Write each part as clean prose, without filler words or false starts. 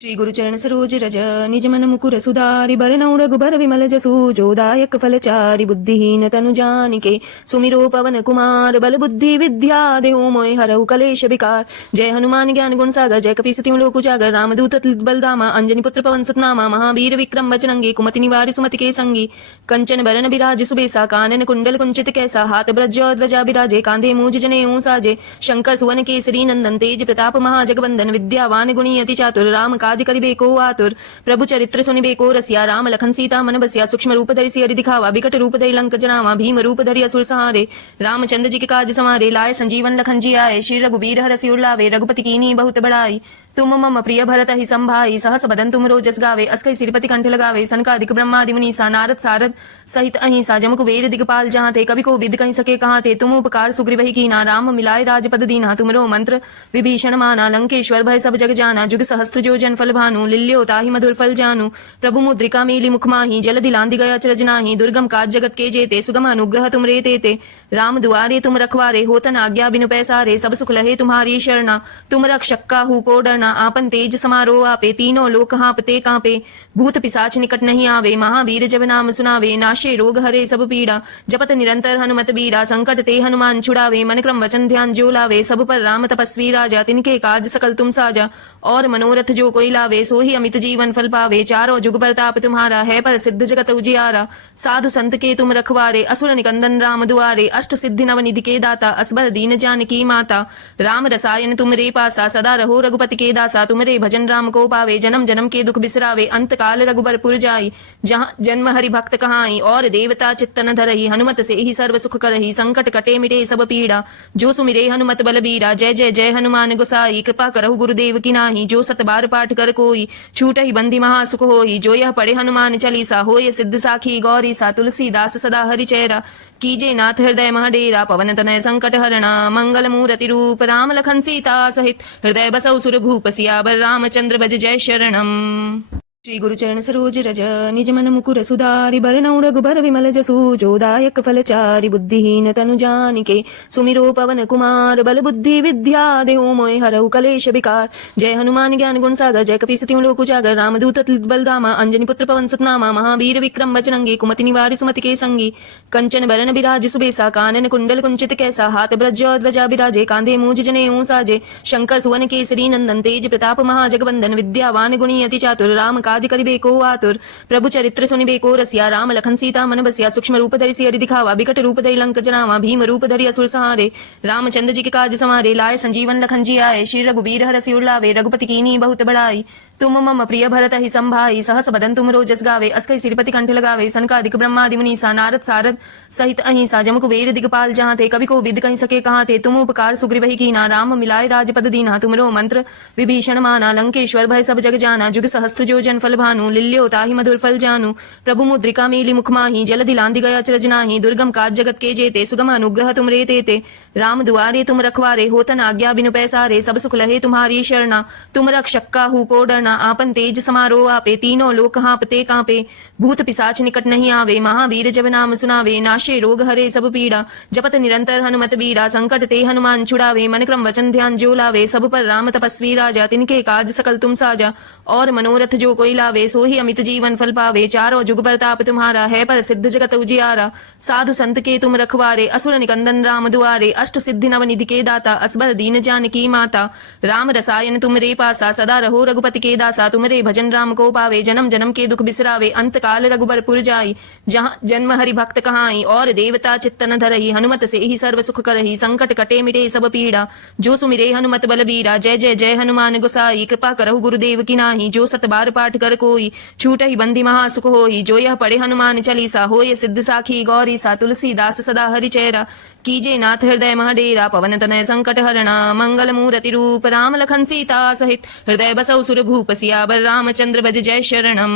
श्री गुरुचरण सरोज रज निज मन मुकुर सुधारि बरनउँ रघुबर विमल जसु जोदायक फलचारि बुद्धिहीन तनु जानिके सुमिरो पवन कुमार बल बुद्धि विद्या देहु मोहि हरहु कलेश विकार। जय हनुमान ज्ञान गुण सागर जय कपीस तिहुँ लोक उजागर रामदूत अतुलित बलधामा अंजनी पुत्र पवन सुत नामा महावीर विक्रम बजरंगी कुमति निवारि सुमति के संगी कंचन बरन बिराज सुबेसा कानन कुंडल कुंचित कैसा हाथ ब्रज ध्वजा बिराजे कांधे मूज जनेऊ साजे शंकर सुवन केसरी नंदन तेज प्रताप महाजगवंदन विद्यावान गुणी अति चातुर राम काज करिबे को आतुर प्रभु चरित्र सुनिबे को रसिया राम लखन सीता मन बसिया सूक्ष्म रूप धरि सियरि दिखावा विकट रूप धरि लंक जनावा भीम रूप धरि असुर सहारे रामचंद्र जी के काज समारे लाए संजीवन लखन जी आए श्री रघुबीर हरषि उल्लावे रघुपति कीनी बहुत बड़ाई तुम मम प्रिय भरत ही संभाई सहस बदन तुम रोजस गावे अस्कै सिरपति कंठ लगावे सनकादिक ब्रह्मादि मुनीसा नारद सारद सहित अहिंसा जम कुबेर दिगपाल जहाँ थे कवि को विद कहीं सके कहाँ थे तुम उपकार सुग्रीव ही कीना राम मिलाए राजपद दीना तुमरो मंत्र विभीषण माना लंकेश्वर भय सब जग जाना जुग सहस्त्र जो जन फल भानु लिल्यो ताहि मधुर फल जानु प्रभु मुद्रिका मेली मुख माही जल दिलांदि गया चरज नाही दुर्गम काज जगत के जेते सुगम अनुग्रह तुम रे तेते राम दुआरे तुम रखवारे होतन आज्ञा बिनु पैसारे सब सुख लहे तुम्हारी शरणा तुम रक्षक काहू को डरना आपन तेज समारो आपे तीनों लोक हाँपते कांपे भूत पिशाच निकट नहीं आवे महावीर जब नाम सुनावे नाशे रोग हरे सब पीड़ा जपत निरंतर हनुमत बीरा संकट ते हनुमान छुड़ावे मन क्रम वचन ध्यान जो लावे सब पर राम तपस्वी राजा तिनके काज सकल तुम साजा और मनोरथ जो कोई लावे सो ही अमित जीवन फल पावे चारों जुग प्रताप तुम्हारा है पर सिद्ध जगत उजियारा साधु संत के तुम रखवारे असुर निकंदन राम दुआरे अष्ट सिद्धि नव निधि के दाता असबर दीन जानकी माता राम रसायन तुम रे पासा सदा रहो रघुपति के दासा तुमरे भजन राम को पावे जन्म जन्म के दुख बिसरावे अंत काल रघुबरपुर जाई जहाँ जन्म हरि भक्त कहाई और देवता चित्तन धरही हनुमत से ही सर्व सुख करही संकट कटे मिटे सब पीड़ा जो सुमिरे हनुमत बलबीरा जय जय जय हनुमान गोसाई कृपा करहु गुरुदेव की नाही जो सत बार पाठ कर कोई छूट ही बंदी महासुख होई जो यह पढ़े हनुमान चालीसा होय सिद्ध साखी गौरी सा तुलसीदास सदा हरि चेरा कीजे नाथ हृदय महडेरा पवन तनय संकट हरणा मंगल मूर्ति रूप राम लखन सीता सहित हृदय बसौ सुर भूप सियावर रामचंद्र भज जय शरणम। श्री गुरुचरण सरोज रज निज मन मुकुर सुधारि बरनउँ रघुबर विमल जसु जोदायक फलचारि बुद्धिहीन तनु जानिके सुमिरो पवन कुमार बल बुद्धि विद्या देहु मोहि हरहु कलेश विकार। जय हनुमान ज्ञान गुण सागर जय कपीस तिहुँ लोक उजागर रामदूत अतुलित बलधामा अंजनी पुत्र पवन सुत नामा महावीर विक्रम बजरंगी कुमति निवारि सुमति के संगी कंचन बरन बिराज सुबेसा कानन कुंडल कुंचित कैसा हाथ ब्रज ध्वजा बिराजे कांधे मूज जनेऊ साजे शंकर सुवन केसरी नंदन तेज प्रताप महाजगवंदन विद्यावान गुणी अति चातुर राम काज करिबे को आतुर प्रभु चरित्र सुनिबे को रसिया राम लखन सीता मन बसिया सूक्ष्म रूप धरि सियरि दिखावा विकट रूप धरि लंक जनावा भीम रूप धरि असुर सहारे रामचंद्र जी के काज समारे लाए संजीवन लखन जी आए श्री रघुबीर हरषि उल्लावे रघुपति कीनी बहुत बड़ाई तुम मम प्रिय भरत ही संभाई सहस बदन तुम रोजस गावे अस्कै सिरपति कंठ लगावे सनकादिक ब्रह्मादि मुनीसा नारद सारद सहित अहिंसा जम कुबेर दिगपाल जहाँ थे कवि को विद कहीं सके कहाँ थे तुम उपकार सुग्रीव ही कीना राम मिलाए राजपद दीना तुमरो मंत्र विभीषण माना लंकेश्वर भय सब जग जाना जुग सहस्त्र जो जन फल भानु लिल्यो ताहि मधुर फल जानु प्रभु मुद्रिका मेली मुख माही जल दिलांदि गया चरज नाही दुर्गम काज जगत के जेते सुगम अनुग्रह तुम रे तेते राम दुआरे तुम रखवारे होतन आज्ञा बिनु पैसारे सब सुख लहे तुम्हारी शरणा तुम रक्षक काहू को डरना आपन तेज समारो आपे तीनों लोक हाँपते कांपे भूत पिशाच निकट नहीं आवे महावीर जब नाम सुनावे नाशे रोग हरे सब पीड़ा जपत निरंतर हनुमत बीरा संकट ते हनुमान छुड़ावे मन क्रम वचन ध्यान जो लावे सब पर राम तपस्वी राजा तिनके काज सकल तुम साजा और मनोरथ जो कोई लावे सो ही अमित जीवन फल पावे चारों जुग प्रताप तुम्हारा है पर सिद्ध जगत उजियारा साधु संत के तुम रखवारे असुर निकंदन राम दुआरे अष्ट सिद्धि नव निधि के दाता असबर दीन जानकी माता राम रसायन तुम रे पासा सदा रहो रघुपति के दासा तुमरे भजन राम को पावे जन्म जन्म के दुख बिसरावे अंत काल रघुबरपुर जाई जहाँ जन्म हरि भक्त कहाई और देवता चित्तन धरही हनुमत से ही सर्व सुख करही संकट कटे मिटे सब पीड़ा जो सुमिरे हनुमत बलबीरा जय जय जय हनुमान गोसाई कृपा करहु गुरुदेव की नाही जो सत बार पाठ कर कोई छूट ही बंदी महासुख होई जो यह पढ़े हनुमान चालीसा होय सिद्ध साखी गौरी सा तुलसीदास सदा हरि चेरा कीजे नाथ हृदय महडेरा पवन तनय संकट हरणा मंगल मूर्ति रूप राम लखन सीता सहित हृदय बसौ सुर भूप सियावर रामचंद्र भज जय शरणम।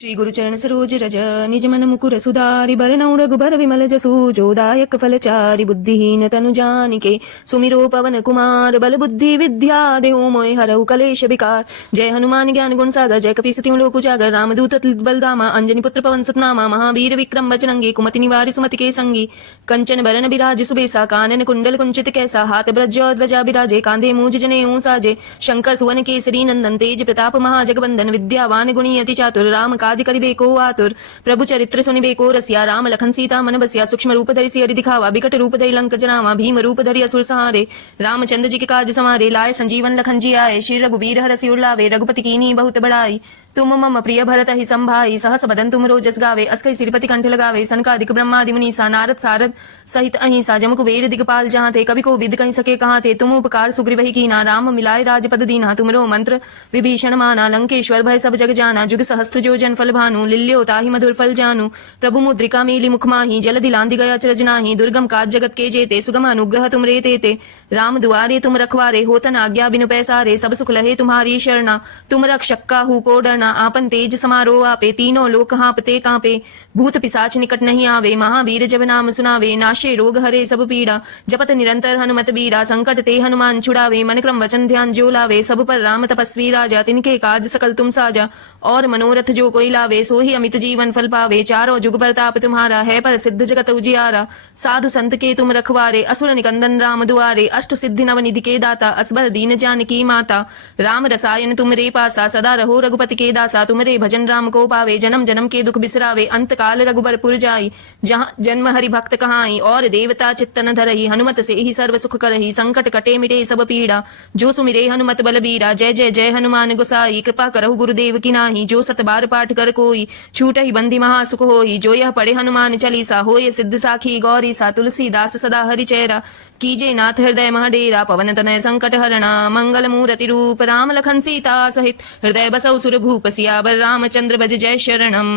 श्री गुरुचरण सरोज रज निज मन मुकुर सुधारि बरनउँ रघुबर विमल जसु जोदायक फलचारि बुद्धिहीन तनु जानिके सुमिरो पवन कुमार बल बुद्धि विद्या देहु मोहि हरहु कलेश विकार। जय हनुमान ज्ञान गुण सागर जय कपीस तिहुँ लोक उजागर रामदूत अतुलित बलधामा अंजनी पुत्र पवन सुत नामा महावीर विक्रम बजरंगी कुमति निवारि सुमति के संगी कंचन बरन बिराज सुबेसा कानन कुंडल कुंचित कैसा हाथ ब्रज ध्वजा बिराजे कांधे मूज जनेऊ साजे शंकर सुवन केसरी नंदन तेज प्रताप महाजगबंदन विद्यावान गुणी अति चातुर राम काज करिबे को आतुर प्रभु चरित्र सुनिबे को रसिया राम लखन सीता मन बसिया सूक्ष्म रूप धरि सियरि दिखावा विकट रूप धरि लंक जनावा भीम रूप धरि असुर सहारे रामचंद्र जी के काज समारे लाए संजीवन लखन जी आए श्री रघुवीर हरसि उल्लावे रघुपति कीन्ही बहुत बड़ाई तुम मम प्रिय भरत ही संभाई सहस बदन तुम रोजस गावे अस्कै सिरपति कंठ लगावे सनकादिक ब्रह्मादि मुनीसा नारद सारद सहित अहिंसा जमक वेद दिगपाल जहाँ थे कवि को विद कहीं सके कहाँ थे तुम उपकार सुग्रीव ही कीना राम मिलाए राजपद दीना तुमरो मंत्र विभीषण माना लंकेश्वर भय सब जग जाना जुग सहस्त्र जो जन फल भानु लिल्यो ताहि मधुर फल जानू प्रभु मुद्रिका मीली मुख माही जल दिलांदि गया अचरज नाही दुर्गम काज जगत के जेते सुगम अनुग्रह तुम रे तेते राम दुआरे तुम रखवारे होतन आज्ञा बिनु पैसारे सब सुख लहे तुम्हारी शरणा तुम रक्षक काहू को डरना आपन तेज समारो आपे तीनों लोक हाँपते कांपे भूत पिशाच निकट नहीं आवे महावीर जब नाम सुनावे नाशे रोग हरे सब पीड़ा जपत निरंतर हनुमत बीरा संकट ते हनुमान छुड़ावे मन क्रम वचन ध्यान जो लावे सब पर राम तपस्वी राजा तिनके काज सकल तुम साजा और मनोरथ जो कोई लावे सो ही अमित जीवन फल पावे चारों जुग प्रताप तुम्हारा है पर सिद्ध जगत उजियारा साधु संत के तुम रखवारे असुर निकंदन राम दुआरे अष्ट सिद्धि नव निधि के दाता असबर दीन जानकी माता राम रसायन तुम रे पासा सदा रहो रघुपति के दासा तुमरे भजन राम को पावे जन्म जन्म के दुख बिसरावे अंत काल रघुबरपुर जाई जहाँ जन्म हरि भक्त कहाई और देवता चित्तन धरही हनुमत से ही सर्व सुख करही संकट कटे मिटे सब पीड़ा जो सुमिरे हनुमत बलबीरा जय जय जय हनुमान गोसाई कृपा करहु गुरुदेव की नाही जो सत बार पाठ कर कोई छूटहि बंदी महासुख होई जो यह पढ़े हनुमान चालीसा होय सिद्ध साखी गौरी सा तुलसीदास सदा हरि चेरा कीजे नाथ हृदय महडेरा पवन तनय संकट हरणा मंगल मूर्ति रूप राम लखन सीता सहित हृदय बसौ सुर भूप सियावर रामचंद्र भज जय शरणम।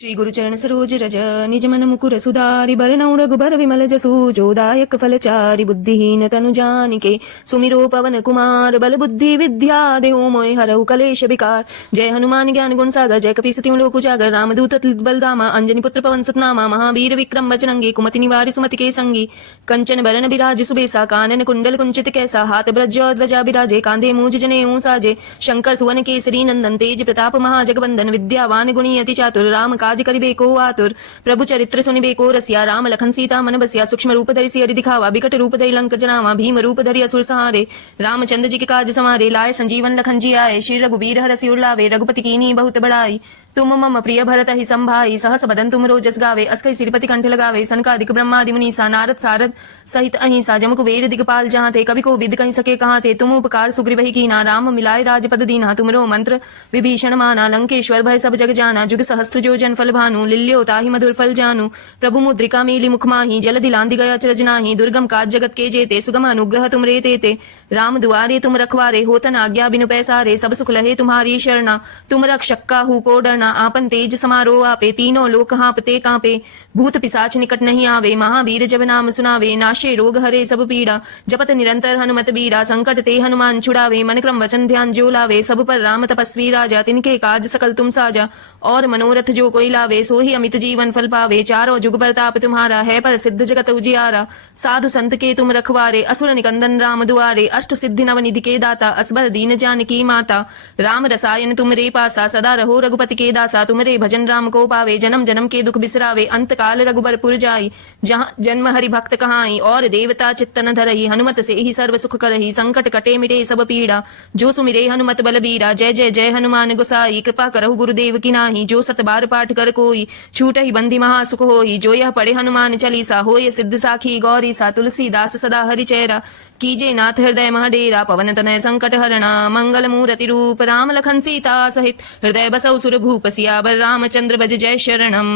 श्री गुरुचरण सरोज रज निज मन मुकुर सुधारि बरनउँ रघुबर विमल जसु जोदायक फलचारि बुद्धिहीन तनु जानिके सुमिरो पवन कुमार बल बुद्धि विद्या देहु मोहि हरहु कलेश विकार। जय हनुमान ज्ञान गुण सागर जय कपीस तिहुँ लोक उजागर रामदूत अतुलित बलधामा अंजनी पुत्र पवन सुत नामा महावीर विक्रम बजरंगी कुमति निवारि सुमति के संगी कंचन बरन बिराज सुबेसा कानन कुंडल कुंचित कैसा हाथ ब्रज ध्वजा बिराजे कांधे मूज जनेऊ साजे शंकर सुवन केसरी नंदन तेज प्रताप महाजगबंदन विद्यावान गुणी अति चातुर राम काज करिबे को आतुर प्रभु चरित्र सुनिबे को रसिया राम लखन सीता मन बसिया सूक्ष्म रूप धरि सियरि दिखावा विकट रूप धरि लंक जनावा भीम रूप धरि असुर सहारे रामचंद्र जी के काज समारे लाए संजीवन लखन जी आए श्री रघुवीर हरसि उल्लावे रघुपति कीन्ही बहुत बड़ाई तुम मम प्रिय भरत ही संभाई सहस बदन तुम रोजस गावे अस्कै सिरपति कंठ लगावे सनकादिक ब्रह्मादि मुनीसा नारद सारद सहित अहिंसा जमक वेद दिगपाल जहाँ थे कवि को विद कहीं सके कहाँ थे तुम उपकार सुग्रीव ही कीना राम मिलाए राजपद दीना तुमरो मंत्र विभीषण माना लंकेश्वर भय सब जग जाना जुग सहस्त्र जो जन फल भानु लिल्यो ताहि मधुर फल जानू प्रभु मुद्रिका मीली मुख माही जल दिलांदि गया अचरज नाही दुर्गम काज जगत के जेते सुगम अनुग्रह तुम रे तेते राम दुआरे तुम रखवारे होतन आज्ञा बिनु पैसारे सब सुख लहे तुम्हारी शरणा तुम रक्षक काहू को डरना आपन तेज समारो आपे तीनों लोक हाँपते कांपे भूत पिशाच निकट नहीं आवे महावीर जब नाम सुनावे नाशे रोग हरे सब पीड़ा जपत निरंतर हनुमत बीरा संकट ते हनुमान छुड़ावे मन क्रम वचन ध्यान जो लावे सब पर राम तपस्वी राजा तिनके काज सकल तुम साजा और मनोरथ जो कोई लावे सो ही अमित जीवन फल पावे चारों जुग प्रताप तुम्हारा है पर सिद्ध जगत उजियारा साधु संत के तुम रखवारे असुर निकंदन राम दुआरे अष्ट सिद्धि नव निधि के दाता असबर दीन जानकी माता राम रसायन तुम रे पासा सदा रहो रघुपति के दासा तुमरे भजन राम को पावे जन्म जन्म के दुख बिसरावे अंत काल रघुबरपुर जाई जहाँ जन्म हरि भक्त कहाई और देवता चित्तन धरही हनुमत से ही सर्व सुख करही संकट कटे मिटे सब पीड़ा जो सुमिरे हनुमत बलबीरा जय जय जय हनुमान गोसाई कृपा करहु गुरुदेव की नाही जो सत बार पाठ कर कोई छूटहि बंदी महासुख होई जो यह पढ़े हनुमान चालीसा होय सिद्ध साखी गौरी सा तुलसीदास सदा हरि चेरा कीजे नाथ हृदय महडेरा पवन तनय संकट हरणा मंगल मूर्ति रूप राम लखन सीता सहित हृदय बसौ सुर भूप सियावर रामचंद्र भज जय शरणम।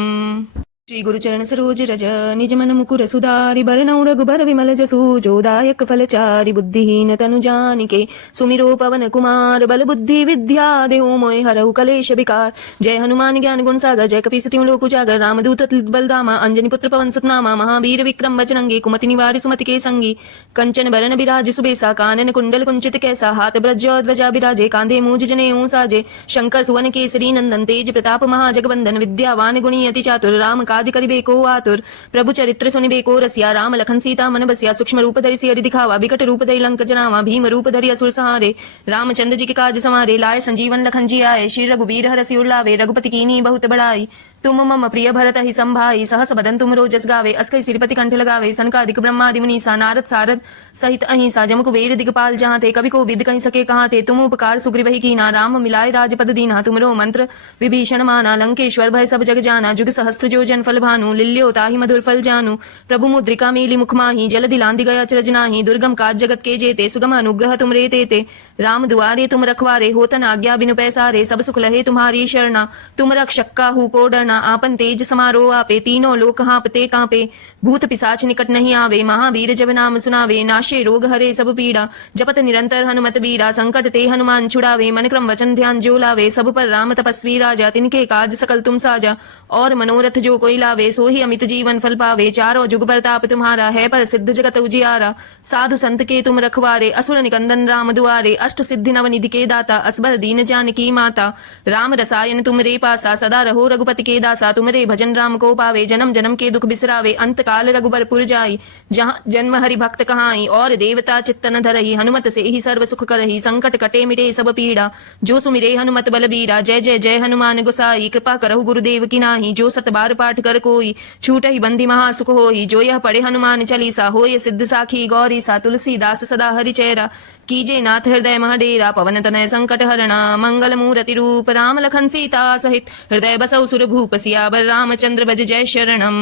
श्री गुरुचरण सरोज रज निज मन मुकुर सुधारि बरनउँ रघुबर विमल जसु जोदायक फलचारि बुद्धिहीन तनु जानिके सुमिरो पवन कुमार बल बुद्धि विद्या देहु मोहि हरहु कलेश विकार। जय हनुमान ज्ञान गुण सागर जय कपी सतियों लोक उजागर रामदूत अतुलित बलधामा अंजनी पुत्र पवन सुत नामा महावीर विक्रम बजरंगी कुमति निवारि सुमति के संगी कंचन बरन बिराज सुबेसा कानन कुंडल कुंचित कैसा हाथ ब्रज ध्वजा बिराजे कांधे मूज जनेऊ साजे शंकर सुवन केसरी नंदन तेज प्रताप महाजगबंदन विद्यावान गुणी अति चातुर राम काज करिबे को आतुर प्रभु चरित्र सुनिबे को रसिया राम लखन सीता मन बसिया सूक्ष्म रूप धरि सियरि दिखावा बिकट रूप धरि लंक जनावा भीम रूप धरि असुर संहारे रामचंद्र जी के काज संवारे लाए संजीवन लखन जी आए श्री रघुबीर हरषि उल्लावे रघुपति कीनी बहुत बड़ाई तुम मम प्रिय भरत ही संभाई सहस बदन तुम रोजस गावे अस्कै सिरपति कंठ लगावे सनकादिक ब्रह्मादि मुनीसा नारद सारद सहित अहिंसा जम कुबेर दिगपाल जहाँ थे कवि को विद कहीं सके कहाँ थे तुम उपकार सुग्रीव ही कीना राम मिलाए राजपद दीना तुमरो मंत्र विभीषण माना लंकेश्वर भय सब जग जाना जुग सहस्त्र जो जन फल भानु लिल्यो ताहि मधुर फल जानू प्रभु मुद्रिका मेली मुख माही जल दिलांदि गया अचरज नाही दुर्गम काज जगत के जेते सुगम अनुग्रह तुम रे तेते राम दुआरे तुम रखवारे होतन आज्ञा बिनु पैसारे सब सुख लहे तुम्हारी शरणा तुम रक्षक काहू को डरना आपन तेज समारो आपे तीनों लोक हाँपते कांपे भूत पिशाच निकट नहीं आवे महावीर जब नाम सुनावे नाशे रोग हरे सब पीड़ा जपत निरंतर हनुमत बीरा संकट ते हनुमान छुड़ावे मन क्रम वचन ध्यान जो लावे सब पर राम तपस्वी राजा तिनके काज सकल तुम साजा और मनोरथ जो कोई लावे सो ही अमित जीवन फल पावे चारों जुग प्रताप तुम्हारा है पर सिद्ध जगत उजियारा साधु संत के तुम रखवारे असुर निकंदन राम दुआरे अष्ट सिद्धि नव निधि के दाता असबर दीन जानकी माता राम रसायन तुम रे पासा सदा रहो रघुपति के दासा तुमरे भजन राम को पावे जन्म जन्म के दुख बिसरावे अंत काल रघुबर पुर जाई जहाँ जन्म हरि भक्त कहाई और देवता चित्तन धरही हनुमत से ही सर्व सुख करही संकट कटे मिटे सब पीड़ा जो सुमिरे हनुमत बलबीरा जय जय जय हनुमान गोसाई कृपा करहु गुरुदेव की नाही जो सत बार पाठ कर कोई छूट ही बंदी महासुख होई जो यह पढ़े हनुमान चालीसा होय सिद्ध साखी गौरी सा तुलसीदास सदा हरि चेरा कीजे नाथ हृदय महडेरा पवन तनय संकट हरणा मंगल मूर्ति रूप राम लखन सीता सहित हृदय बसौ सुर भूप सियावर रामचंद्र भज जय शरणम।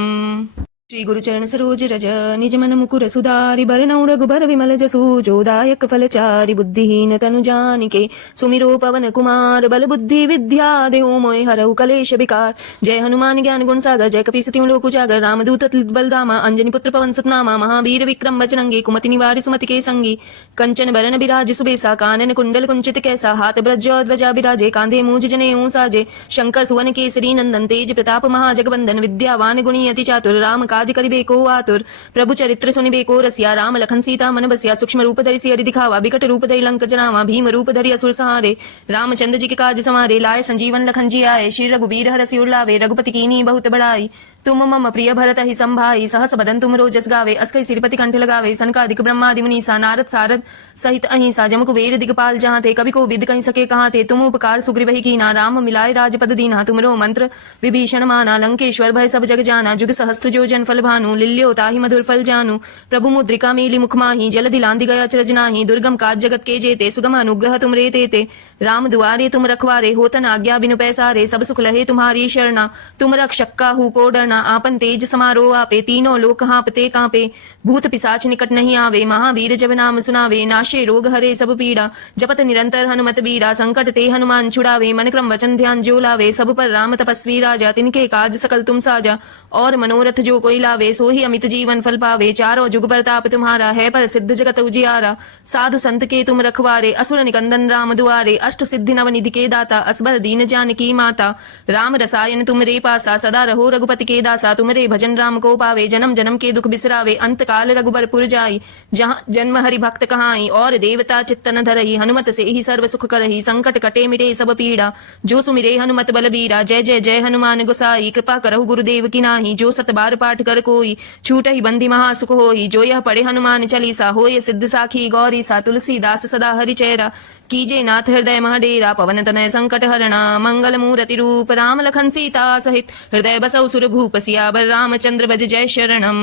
श्री गुरुचरण सरोज रज निज मन मुकुर सुधारि बरनउँ रघुबर विमल जसु जोदायक फलचारि बुद्धिहीन तनु जानिके सुमिरो पवन कुमार बल बुद्धि विद्या देहु मोहि हरहु कलेश विकार। जय हनुमान ज्ञान गुण सागर जय कपी सतियों लोक उजागर रामदूत अतुलित बलधामा अंजनी पुत्र पवन सुत नामा महावीर विक्रम बजरंगी कुमति निवारि सुमति के संगी कंचन बरन बिराज सुबेसा कानन कुंडल कुंचित कैसा हाथ ब्रज ध्वजा बिराजे कांधे मूज जनेऊ साजे शंकर सुवन केसरी नंदन तेज प्रताप महाजगबंदन विद्यावान गुणी अति चातुर राम काज करिबे को आतुर प्रभु चरित्र सुनिबे को रसिया राम लखन सीता मन बसिया सूक्ष्म रूप धरि सियरि दिखावा बिकट रूप धरि लंक जनावा भीम रूप धरि असुर संहारे रामचंद्र जी के काज संवारे लाए संजीवन लखन जी आए श्री रघुबीर हरषि उल्लावे रघुपति कीनी बहुत बड़ाई तुम मम प्रिय भरत ही संभाई सहस बदन तुम रोजस गावे अस्कै सिरपति कंठ लगावे सनकादिक ब्रह्मादि मुनीसा नारद सारद सहित अहिंसा जम कुबेर दिगपाल जहाँ थे कवि को विद कहीं सके कहाँ थे तुम उपकार सुग्रीव ही कीना राम मिलाए राजपद दीना तुमरो मंत्र विभीषण माना लंकेश्वर भय सब जग जाना जुग सहस्त्र जो जन फल भानु लिल्यो ताहि मधुर फल जानू प्रभु मुद्रिका मेली मुख माही जल दिलांदि गया अचरज नाही दुर्गम काज जगत के जेते सुगम अनुग्रह तुम रे तेते राम दुआरे तुम रखवारे होतन आज्ञा बिनु पैसारे सब सुख लहे तुम्हारी शरणा तुम रक्षक काहू को डरना आपन तेज समारो आपे तीनों लोक हाँपते कांपे भूत पिशाच निकट नहीं आवे महावीर जब नाम सुनावे नाशे रोग हरे सब पीड़ा जपत निरंतर हनुमत बीरा संकट ते हनुमान छुड़ावे मन क्रम वचन ध्यान जो लावे सब पर राम तपस्वी राजा तिनके काज सकल तुम साजा और मनोरथ जो कोई लावे सो ही अमित जीवन फल पावे चारों जुग प्रताप तुम्हारा है पर सिद्ध जगत उजियारा साधु संत के तुम रखवारे असुर निकंदन राम दुआरे अष्ट सिद्धि नव निधि के दाता असबर दीन जानकी माता राम रसायन तुम रे पासा सदा रहो रघुपति के दासा तुमरे भजन राम को पावे जन्म जन्म के दुख बिसरावे अंत काल रघुबर पुर जाई जहाँ जन्म हरि भक्त कहाई और देवता चित्तन धरही हनुमत से ही सर्व सुख करही संकट कटे मिटे सब पीड़ा जो सुमिरे हनुमत बलबीरा जय जय जय हनुमान गोसाई कृपा करहु गुरुदेव की नाही जो सत बार पाठ कर कोई छूट ही बंदी महासुख होई जो यह पढ़े हनुमान चालीसा होय सिद्ध साखी गौरी सा तुलसीदास सदा हरि चेरा कीजे नाथ हृदय महडेरा पवन तनय संकट हरणा मंगल मूर्ति रूप राम लखन सीता सहित हृदय बसौ सुर भूप सियावर रामचंद्र भज जय शरणम।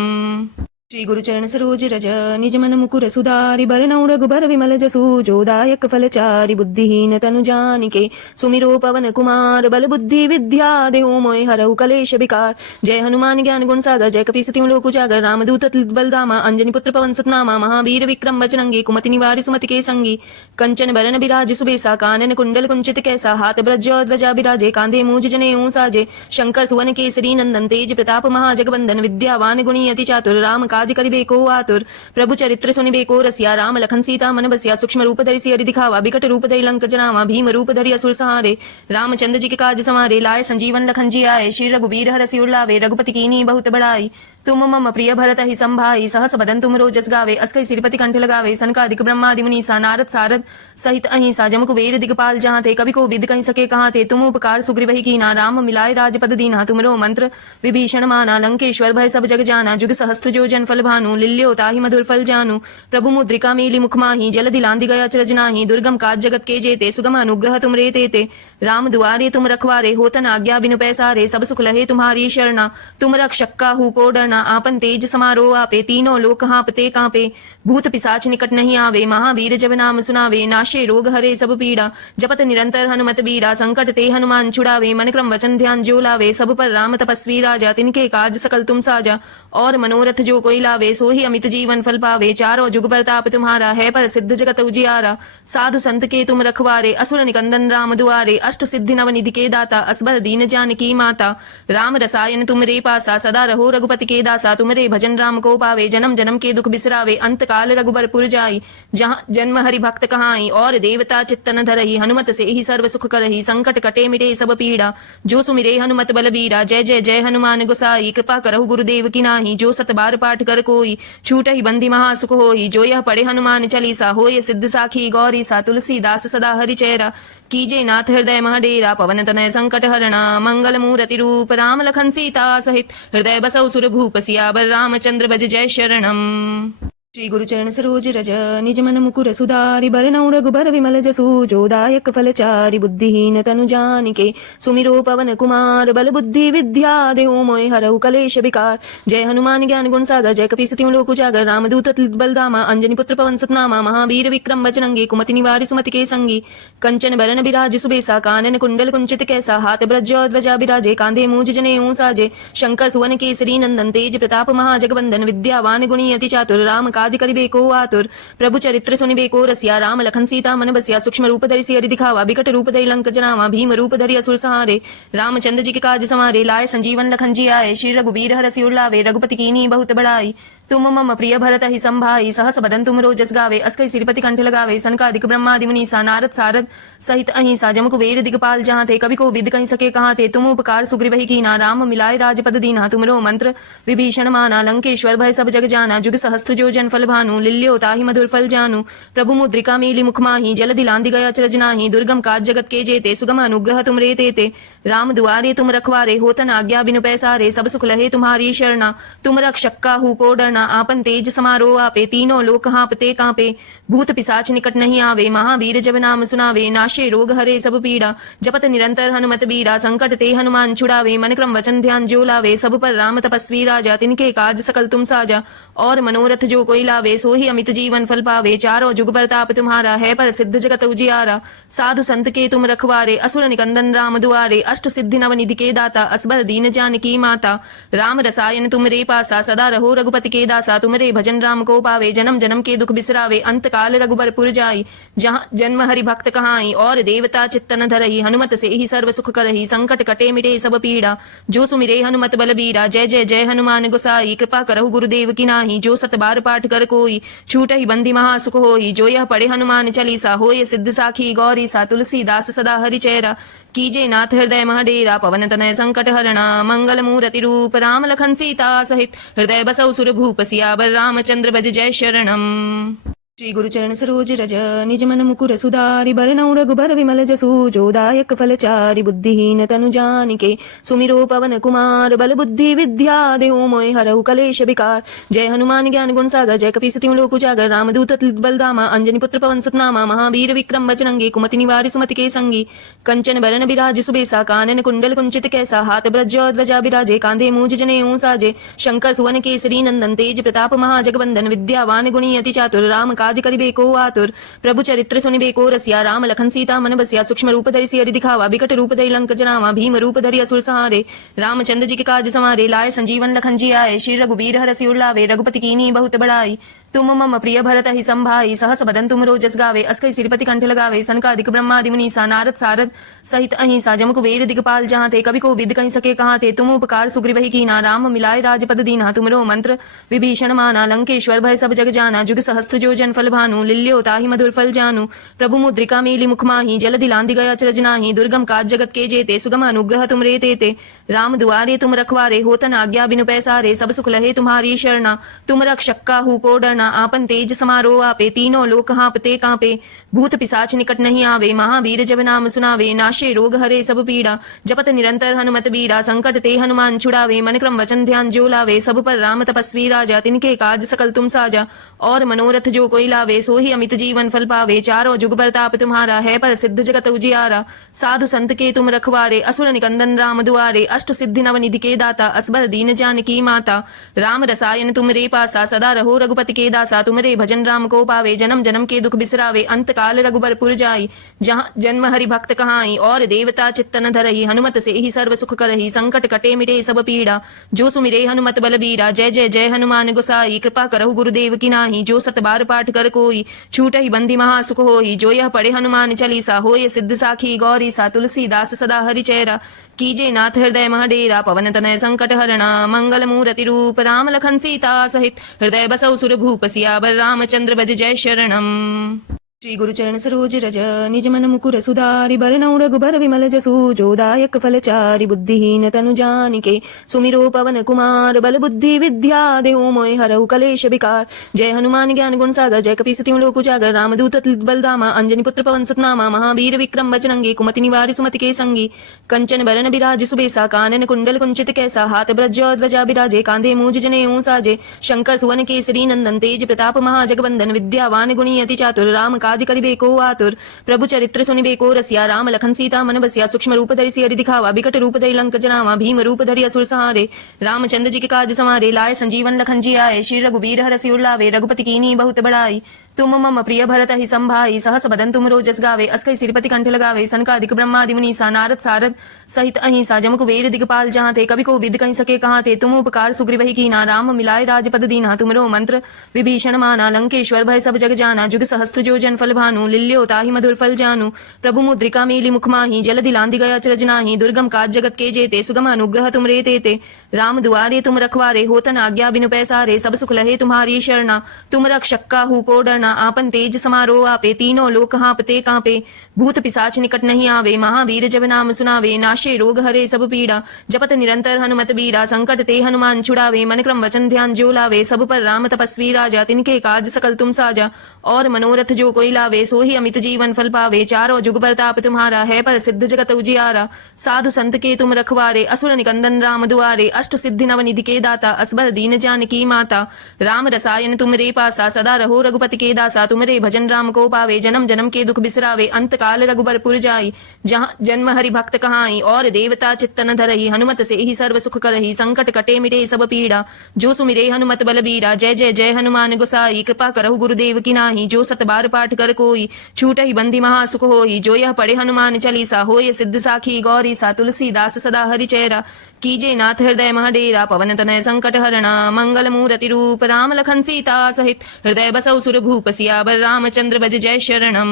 श्री गुरुचरण सरोज रज निज मन मुकुर सुधारि बरनउँ रघुबर विमल जसु जो दायक फलचारि बुद्धिहीन तनु जानिके सुमिरो पवन कुमार बल बुद्धि विद्या देहु मोहि हरहु कलेश विकार। जय हनुमान ज्ञान गुण सागर जय कपीस तिहुँ लोक उजागर रामदूत अतुलित बलधामा अंजनी पुत्र पवन सुत नामा महावीर विक्रम बजरंगी कुमति निवारि सुमति के संगी कंचन बरन बिराज सुबेसा कानन कुंडल कुंचित कैसा हाथ ब्रज ध्वजा बिराजे कांधे मूज जनेऊ साजे शंकर सुवन केसरी नंदन तेज प्रताप महाजगबंदन विद्यावान गुणी अति चातुर राम काज करिबेको आतुर प्रभु चरित्र सुनिबेको रसिया राम लखन सीता मन बसिया सूक्ष्म रूप धरि सियरि दिखावा बिकट रूप धरि लंक जनावा भीम रूप धरि असुर सहारे रामचंद्र जी के काज संवारे लाए संजीवन लखन जी आए श्री रघुवीर हरषि उल्लावे रघुपति कीन्ही बहुत बड़ाई तुम मम प्रिय भरत ही संभाई सहस बदन तुम रोजस गावे अस्कै सिरपति कंठ लगावे सनकादिक ब्रह्मादि मुनीसा नारद सारद सहित अहिंसा जम कुबेर दिगपाल जहाँ थे कभी को विद कहीं सके कहाँ थे तुम उपकार सुग्रीव ही कीना राम मिलाए राजपद दीना तुमरो मंत्र विभीषण माना लंकेश्वर भय सब जग जाना जुग सहस्त्र जो जन फल भानु लिल्यो ताहि मधुर फल जानु प्रभु मुद्रिका मेली मुख माही जल दिलांदि गया अचरज नाही दुर्गम काज जगत के जेते सुगम अनुग्रह तुम रे तेते राम दुआरे तुम रखवारे होतन आज्ञा बिनु पैसारे सब सुख लहे तुम्हारी शरणा तुम रक्षक काहू को डरना आपन तेज समारो आपे तीनों लोक हाँपते कांपे भूत पिशाच निकट नहीं आवे महावीर जब नाम सुनावे नाशे रोग हरे सब पीड़ा जपत निरंतर हनुमत बीरा संकट ते हनुमान छुड़ावे मन क्रम वचन ध्यान जो लावे सब पर राम तपस्वी राजा तिनके काज सकल तुम साजा और मनोरथ जो कोई लावे सो ही अमित जीवन फल पावे चारों जुग प्रताप तुम्हारा है पर सिद्ध जगत उजियारा साधु संत के तुम रखवारे असुर निकंदन राम दुआरे अष्ट सिद्धि नव निधि के दाता असबर दीन जानकी माता राम रसायन तुम रे पासा सदा रहो रघुपति के दासा तुमरे भजन राम को पावे जन्म जन्म के दुख बिसरावे अंत काल रघुबर पुर जाई जहाँ जन्म हरि भक्त कहाई और देवता चित्तन धरही हनुमत से ही सर्व सुख करही संकट कटे मिटे सब पीड़ा जो सुमिरे हनुमत बलबीरा जय जय जय हनुमान गोसाई कृपा करहु गुरुदेव की नाही जो सत बार पाठ कर कोई छूट ही बंदी महासुख होई जो यह पढ़े हनुमान चालीसा होय सिद्ध साखी गौरी सा तुलसीदास सदा हरि चेरा कीजे नाथ हृदय महडेरा पवन तनय संकट हरणा मंगल मूर्ति रूप राम लखन सीता सहित हृदय बसौ सुर भूप सियावर रामचंद्र भज जय शरणम। श्री गुरुचरण सरोज रज निज मन मुकुर सुधारि बरनउँ रघुबर विमल जसु जो दायक फलचारि बुद्धिहीन तनु जानिके सुमिरो पवन कुमार बल बुद्धि विद्या देहु मोहि हरहु कलेश विकार। जय हनुमान ज्ञान गुण सागर जय कपीस तिहुँ लोक उजागर रामदूत अतुलित बलधामा अंजनी पुत्र पवन सुत नामा महावीर विक्रम बजरंगी कुमति निवारि सुमति के संगी कंचन बरन बिराज सुबेसा कानन कुंडल कुंचित कैसा हाथ ब्रज ध्वजा बिराजे कांधे मूज जनेऊ साजे शंकर सुवन केसरी नंदन तेज प्रताप महाजगबंदन विद्यावान गुणी अति चातुर राम काज करिबेको आतुर प्रभु चरित्र सुनिबेको रसिया राम लखन सीता मन बसिया सूक्ष्म रूप धरि सियरि दिखावा बिकट रूप धरि लंक जनावा भीम रूप धरि असुर सहारे रामचंद्र जी के काज संवारे लाए संजीवन लखन जी आए श्री रघुवीर हरषि उल्लावे रघुपति कीन्ही बहुत बड़ाई तुम मम प्रिय भरत ही संभाई सहस बदन तुम रोजस गावे अस्कै सिरपति कंठ लगावे सनकादिक ब्रह्मादि मुनीसा नारद सारद सहित अहिंसा जम कुबेर दिगपाल जहाँ थे कभी को विद कहीं सके कहाँ थे तुम उपकार सुग्रीव ही कीना राम मिलाए राजपद दीना तुमरो मंत्र विभीषण माना लंकेश्वर भय सब जग जाना जुग सहस्त्र जो जन फल भानु लिल्यो ताहि मधुर फल जानु प्रभु मुद्रिका मेली मुख माही जल दिलांदि गया अचरज नाही दुर्गम काज जगत के जेते सुगम अनुग्रह तुम रे तेते राम दुआरे तुम रखवारे होतन आज्ञा बिनु पैसारे सब सुख लहे तुम्हारी शरणा तुम रक्षक काहू को डरना आपन तेज समारो आपे तीनों लोक हाँपते कांपे भूत पिशाच निकट नहीं आवे महावीर जब नाम सुनावे नाशे रोग हरे सब पीड़ा जपत निरंतर हनुमत बीरा संकट ते हनुमान छुड़ावे मन क्रम वचन ध्यान जो लावे सब पर राम तपस्वी राजा तिनके काज सकल तुम साजा और मनोरथ जो कोई लावे सो ही अमित जीवन फल पावे चारों जुग प्रताप तुम्हारा है पर सिद्ध जगत उजियारा साधु संत के तुम रखवारे असुर निकंदन राम दुआरे अष्ट सिद्धि नव निधि के दाता असबर दीन जानकी माता राम रसायन तुम रे पासा सदा रहो रघुपति के दासा तुमरे भजन राम को पावे जन्म जन्म के दुख बिसरावे अंत काल रघुबर पुर जाई जहाँ जन्म हरि भक्त कहाई और देवता चित्तन धरही हनुमत से ही सर्व सुख करही संकट कटे मिटे सब पीड़ा जो सुमिरे हनुमत बलबीरा जय जय जय हनुमान गोसाई कृपा करहु गुरुदेव की नाही जो सत बार पाठ कर कोई छूट ही बंदी महासुख होई जो यह पढ़े हनुमान चालीसा होय सिद्ध साखी गौरी सा तुलसीदास सदा हरि चेरा कीजे नाथ हृदय महडेरा पवन तनय संकट हरणा मंगल मूर्ति रूप राम लखन सीता सहित हृदय बसौ सुर भूप सियावर रामचंद्र भज जय शरणम। श्री गुरुचरण सरोज रज निज मन मुकुर सुधारि बरनउँ रघुबर विमल जसु जो दायक फलचारि बुद्धिहीन तनु जानिके सुमिरो पवन कुमार बल बुद्धि विद्या देहु मोहि हरहु कलेश विकार। जय हनुमान ज्ञान गुण सागर जय कपीस तिहुँ लोक उजागर रामदूत अतुलित बलधामा अंजनी पुत्र पवन सुत नामा महावीर विक्रम बजरंगी कुमति निवारि सुमति के संगी कंचन बरन बिराज सुबेसा कानन कुंडल कुंचित कैसा हाथ ब्रज ध्वजा बिराजे कांधे मूज जनेऊ साजे शंकर सुवन केसरी नंदन तेज प्रताप महाजगबंदन विद्यावान गुणी अति चातुर राम काज करिबे को आतुर प्रभु चरित्र सुनिबे को रसिया राम लखन सीता मन बसिया सूक्ष्म रूप धरि सियरि दिखावा विकट रूप धरि लंक जनावा भीम रूप धरि असुर सहारे रामचंद्र जी के काज समारे लाए संजीवन लखन जी आए श्री रघुबीर हरषि उल्लावे रघुपति कीनी बहुत बड़ाई तुम मम प्रिय भरत ही संभाई सहस बदन तुम रोजस गावे अस्कै सिरपति कंठ लगावे सनकादिक ब्रह्मादि मुनीसा नारद सारद सहित अहिंसा जम कुबेर दिगपाल जहाँ थे कवि को विद कहीं सके कहाँ थे तुम उपकार सुग्रीव ही कीना राम मिलाए राजपद दीना तुमरो मंत्र विभीषण माना लंकेश्वर भय सब जग जाना जुग सहस्त्र जो जन फल भानु लिल्यो ताहि मधुर फल जानु प्रभु मुद्रिका मेली मुख माही जल दिलांदि गया चरज नाही दुर्गम काज जगत के जेते सुगम अनुग्रह तुम रे तेते राम दुआरे तुम रखवारे होतन आज्ञा बिनु पैसारे सब सुख लहे तुम्हारी शरणा तुम रक्षक काहू को डरना आपन तेज समारो आपे तीनों लोक हाँपते कांपे भूत पिशाच निकट नहीं आवे महावीर जब नाम सुनावे नाशे रोग हरे सब पीड़ा जपत निरंतर हनुमत बीरा संकट ते हनुमान छुड़ावे मन क्रम वचन ध्यान जो लावे सब पर राम तपस्वी राजा तिनके काज सकल तुम साजा और मनोरथ जो कोई लावे सो ही अमित जीवन फल पावे चारों जुग परताप तुम्हारा है पर सिद्ध जगत उजियारा साधु संत के तुम रखवारे असुर निकंदन राम दुआरे अष्ट सिद्धि नव निधि के दाता असबर दीन जानकी माता राम रसायन तुम रे पासा सदा रहो रघुपति के दासा तुमरे भजन राम को पावे जन्म जन्म के दुख बिसरावे अंत काल रघुबरपुर जाई जहाँ जन्म हरि भक्त कहाई और देवता चित्तन धरही हनुमत से ही सर्व सुख करही संकट कटे मिटे सब पीड़ा जो सुमिरे हनुमत बलबीरा जय जय जय हनुमान गोसाई कृपा करहु गुरुदेव की नाही जो सत बार पाठ कर कोई छूट ही बंदी महासुख होई जो यह पढ़े हनुमान चालीसा होय सिद्ध साखी गौरी सा तुलसीदास सदा हरि चेरा कीजे नाथ हृदय महडेरा पवन तनय संकट हरणा मंगल मूर्ति रूप राम लखन सीता सहित हृदय बसौ सुर भूप सियावर रामचंद्र भज जय शरणम। श्री गुरुचरण सरोज रज निज मन मुकुर सुधारि बरनउँ रघुबर विमल जसु जो दायक फलचारि बुद्धिहीन तनु जानिके सुमिरो पवन कुमार बल बुद्धि विद्या देहु मोहि हरहु कलेश विकार। जय हनुमान ज्ञान गुण सागर जय कपीस तिहुँ लोक उजागर रामदूत अतुलित बलधामा अंजनी पुत्र पवन सुत नामा महावीर विक्रम बजरंगी कुमति निवारि सुमति के संगी कंचन बरन बिराज सुबेसा कानन कुंडल कुंचित कैसा हाथ ब्रज ध्वजा बिराजे कांधे मूज जनेऊ साजे शंकर सुवन केसरी नंदन तेज प्रताप महाजगबंदन विद्यावान गुणी अति चातुर राम काज करिबे को आतुर प्रभु चरित्र सुनिबे को रसिया राम लखन सीता मन बसिया सूक्ष्म रूप धरि सियरि दिखावा विकट रूप धरि लंक जनावा भीम रूप धरि असुर सहारे रामचंद्र जी के काज समारे लाए संजीवन लखन जी आए श्री रघुबीर हरषि उल्लावे रघुपति कीनी बहुत बड़ाई तुम मम प्रिय भरत ही संभाई सहस बदन तुम रोजस गावे अस्कै सिरपति कंठ लगावे सनकादिक ब्रह्मादि मुनीसा नारद सारद सहित अहिंसा जम कुबेर दिगपाल जहाँ थे कवि को विद कहीं सके कहाँ थे तुम उपकार सुग्रीव ही कीना राम मिलाए राजपद दीना तुमरो मंत्र विभीषण माना लंकेश्वर भय सब जग जाना जुग सहस्त्र जो जन फल भानु लिल्यो ताहि मधुर फल जानु प्रभु मुद्रिका मेली मुख माही जल दिलांदि गया चरज नाही दुर्गम काज जगत के जेते सुगम अनुग्रह तुम रे तेते राम दुआरे तुम रखवारे होतन आज्ञा बिनु पैसारे सब सुख लहे तुम्हारी शरणा तुम रक्षक काहू को डरना आपन तेज समारो आपे तीनों लोक हाँपते कांपे भूत पिशाच निकट नहीं आवे महावीर जब नाम सुनावे नाशे रोग हरे सब पीड़ा जपत निरंतर हनुमत बीरा संकट ते हनुमान छुड़ावे मन क्रम वचन ध्यान जो लावे सब पर राम तपस्वी राजा तिनके काज सकल तुम साजा और मनोरथ जो कोई लावे सो ही अमित जीवन फल पावे चारों जुग परताप तुम्हारा है पर सिद्ध जगत उजियारा साधु संत के तुम रखवारे असुर निकंदन राम दुआरे अष्ट सिद्धि नव निधि के दाता असबर दीन जानकी माता राम रसायन तुम रे पासा सदा रहो रघुपति के दासा तुमरे भजन राम को पावे जन्म जन्म के दुख बिसरावे अंत काल रघुबरपुर जाई जहाँ जन्म हरि भक्त कहाई और देवता चित्तन धरही हनुमत से ही सर्व सुख करही संकट कटे मिटे सब पीड़ा जो सुमिरे हनुमत बलबीरा जय जय जय हनुमान गोसाई कृपा करहु गुरुदेव की नाही जो सत बार पाठ कर कोई छूट ही बंदी महासुख होई जो यह पढ़े हनुमान चालीसा होय सिद्ध साखी गौरी सा तुलसीदास सदा हरि चेरा कीजे नाथ हृदय महडेरा पवन तनय संकट हरणा मंगल मूर्ति रूप राम लखन सीता सहित हृदय बसौ सुर भूप सियावर रामचंद्र भज जय शरणम।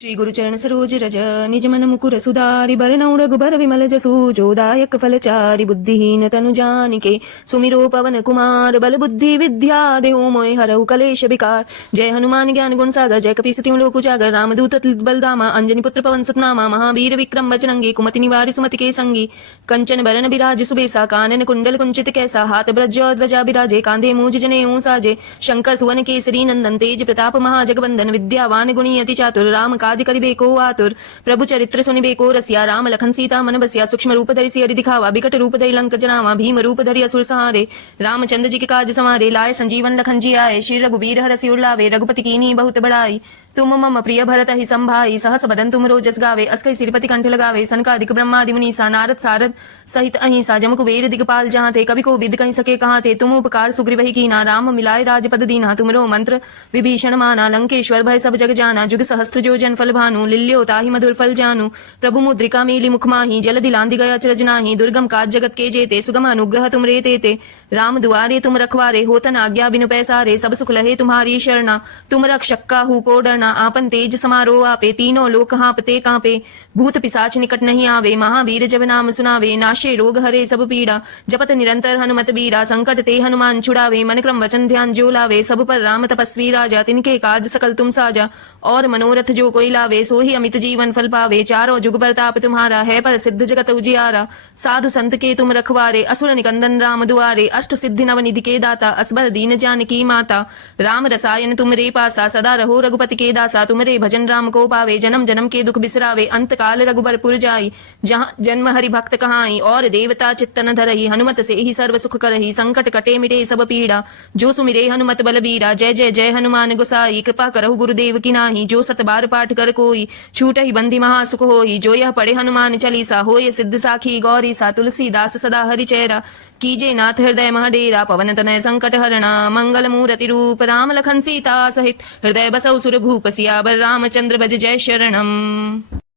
श्री गुरुचरण सरोज रज निज मन मुकुर सुधारि बरनउँ रघुबर विमल जसु जोदायक फलचारि बुद्धिहीन तनु जानिके सुमिरो पवन कुमार बल बुद्धि विद्या देहु मोहि हरहु कलेश विकार। जय हनुमान ज्ञान गुण सागर जय कपीस तिहुँ लोक उजागर रामदूत अतुलित बलधामा अंजनी पुत्र पवन सुत नामा महावीर विक्रम बजरंगी कुमति निवारि सुमति के संगी कंचन बरन बिराज सुबेसा कानन कुंडल कुंचित कैसा हाथ ब्रज ध्वजा बिराजे कांधे मूज जनेऊ साजे शंकर सुवन केसरी नंदन तेज प्रताप महाजगवंदन विद्यावान गुणी अति चातुर राम काज करिबे को आतुर प्रभु चरित्र सुनिबे को रसिया राम लखन सीता मन बसिया सूक्ष्म रूप धरि सियरि दिखावा बिकट रूप धरि लंक जनावा भीम रूप धरि असुर सहारे रामचंद्र जी के काज संवारे लाए संजीवन लखन जी आए श्री रघुबीर हरषि उल्लावे रघुपति कीन्ही बहुत बड़ाई तुम मम प्रिय भरत ही संभाई सहस बदन तुम रोजस गावे अस्कै सिरपति कंठ लगावे सनकादिक ब्रह्मादि मुनीसा नारद सारद सहित अहिंसा जम कुबेर दिगपाल जहाँ थे कवि को विद कहीं सके कहाँ थे तुम उपकार सुग्रीव ही कीना राम मिलाए राजपद दीना तुमरो मंत्र विभीषण माना लंकेश्वर भय सब जग जाना जुग सहस्त्र जो जन फल भानु लिल्यो ताहि मधुर फल जानु प्रभु मुद्रिका मीली मुख माही जल दिलांदि गया अचरज नाही दुर्गम काज जगत के जेते सुगम अनुग्रह तुम रे तेते राम दुआरे तुम रखवारे होतन आज्ञा बिनु पैसारे सब सुख लहे तुम्हारी शरणा तुम रक्षक काहू को डरना आपन तेज समारो आपे तीनों लोक हाँपते कांपे भूत पिशाच निकट नहीं आवे महावीर जब नाम सुनावे नाशे रोग हरे सब पीड़ा जपत निरंतर हनुमत बीरा संकट ते हनुमान छुड़ावे मन क्रम वचन ध्यान जो लावे सब पर राम तपस्वी राजा तिनके काज सकल तुम साजा और मनोरथ जो कोई लावे सो ही अमित जीवन फल पावे चारों जुग प्रताप तुम्हारा है पर सिद्ध जगत उजियारा साधु संत के तुम रखवारे असुर निकंदन राम दुआरे अष्ट सिद्धि नव निधि के दाता असबर दीन जानकी माता राम रसायन तुम रे पासा सदा रहो रघुपति के दासा तुमरे भजन राम को पावे जन्म जन्म के दुख बिसरावे अंत काल रघुबरपुर जाई जहाँ जन्म हरि भक्त कहाई और देवता चित्तन धरही हनुमत से ही सर्व सुख करही संकट कटे मिटे सब पीड़ा जो सुमिरे हनुमत बलबीरा जय जय जय हनुमान गोसाई कृपा करहु गुरुदेव की नाही जो सत बार पाठ कर कोई छूट ही बंदी महासुख होई जो यह पढ़े हनुमान चालीसा होय सिद्ध साखी गौरी सा तुलसीदास सदा हरि चेरा कीजे नाथ हृदय महडेरा पवन तनय संकट हरणा मंगल मूर्ति रूप राम लखन सीता सहित हृदय बसौ सुर भूप सियावर रामचंद्र भज जय शरणम।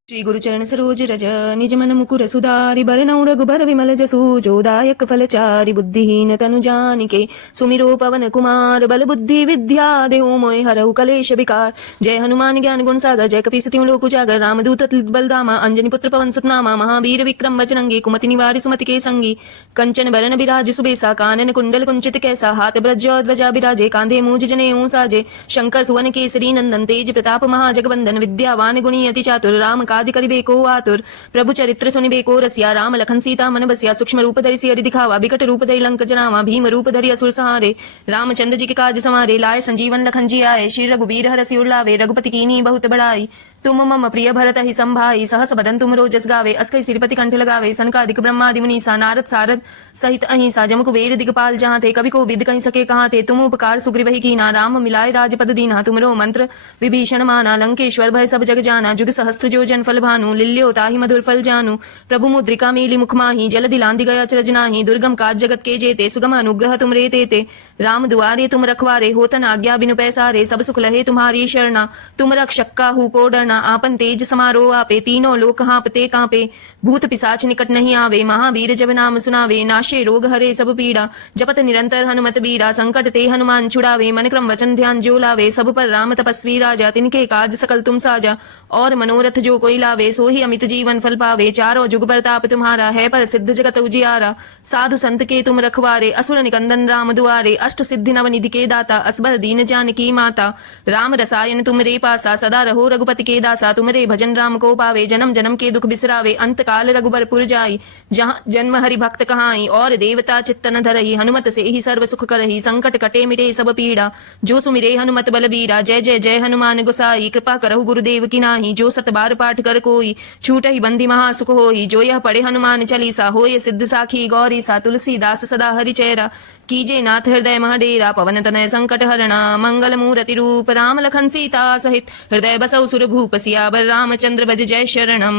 श्री गुरुचरण सरोज रज निज मन मुकुर सुधारि बरनउँ रघुबर विमल जसु जोदायक फलचारि बुद्धिहीन तनु जानिके सुमिरो पवन कुमार बल बुद्धि विद्या देहु मोहि हरहु कलेश विकार। जय हनुमान ज्ञान गुण सागर जय कपीस तिहुँ लोक उजागर रामदूत अतुलित बलधामा अंजनी पुत्र पवन सुत नामा महावीर विक्रम बजरंगी कुमति निवारि सुमति के संगी कंचन बरन बिराज सुबेसा कानन कुंडल कुंचित कैसा हाथ ब्रज ध्वजा बिराजे कांधे मूज जनेऊ साजे शंकर सुवन केसरी नंदन तेज प्रताप महाजगवंदन विद्यावान गुणी अति चातुर राम काज करिबे को आतुर प्रभु चरित्र सुनिबे को रसिया राम लखन सीता मन बसिया सूक्ष्म रूप धरि सियरि दिखावा बिकट रूप धरि लंक जनावा भीम रूप धरि असुर सहारे रामचंद्र जी के काज संवारे लाए संजीवन लखन जी आए श्री रघुबीर हरषि उल्लावे रघुपति कीन्ही बहुत बड़ाई तुम मम प्रिय भरत ही संभाई सहस बदन तुम रोजस गावे अस्कै सिरपति कंठ लगावे सनकादिक ब्रह्मादि मुनीसा नारद सारद सहित अहिंसा जम कुबेर दिगपाल जहाँ थे कवि को विद कहीं सके कहाँ थे तुम उपकार सुग्रीव ही कीना राम मिलाए राजपद दीना तुमरो मंत्र विभीषण माना लंकेश्वर भय सब जग जाना जुग सहस्त्र जो जन फल भानु लिल्यो ताहि मधुर फल जानु प्रभु मुद्रिका मीली मुख माही जल दिलांदि गया अचरज नाही दुर्गम काज जगत के जेते सुगम अनुग्रह तुम रे तेते राम दुआरे तुम रखवारे होतन आज्ञा बिनु पैसारे सब सुख लहे तुम्हारी शरणा तुम रक्षक काहू को डरना आपन तेज समारो आपे तीनों लोक हाँपते कांपे भूत पिशाच निकट नहीं आवे महावीर जब नाम सुनावे नाशे रोग हरे सब पीड़ा जपत निरंतर हनुमत बीरा संकट ते हनुमान छुड़ावे मन क्रम वचन ध्यान जो लावे सब पर राम तपस्वी राजा तिनके काज सकल तुम साजा और मनोरथ जो कोई लावे सो ही अमित जीवन फल पावे चारों जुग प्रताप तुम्हारा है पर सिद्ध जगत उजियारा साधु संत के तुम रखवारे असुर निकंदन राम दुआरे अष्ट सिद्धि नव निधि के दाता असबर दीन जानकी माता राम रसायन तुम रे पासा सदा रहो रघुपति के दासा तुमरे भजन राम को पावे जन्म जन्म के दुख बिसरावे अंत काल रघुबरपुर जाई जहाँ जन्म हरि भक्त कहाई और देवता चित्तन धरही हनुमत से ही सर्व सुख करही संकट कटे मिटे सब पीड़ा जो सुमिरे हनुमत बलबीरा जय जय जय हनुमान गोसाई कृपा करहु गुरुदेव की नाही जो सत बार पाठ कर कोई छूट ही बंदी महासुख होई जो यह पढ़े हनुमान चालीसा होय सिद्ध साखी गौरी सा तुलसीदास सदा हरि चेरा कीजे नाथ हृदय महडेरा पवन तनय संकट हरणा मंगल मूर्ति रूप राम लखन सीता सहित हृदय बसौ सुर भूप सियावर रामचंद्र भज जय शरणम।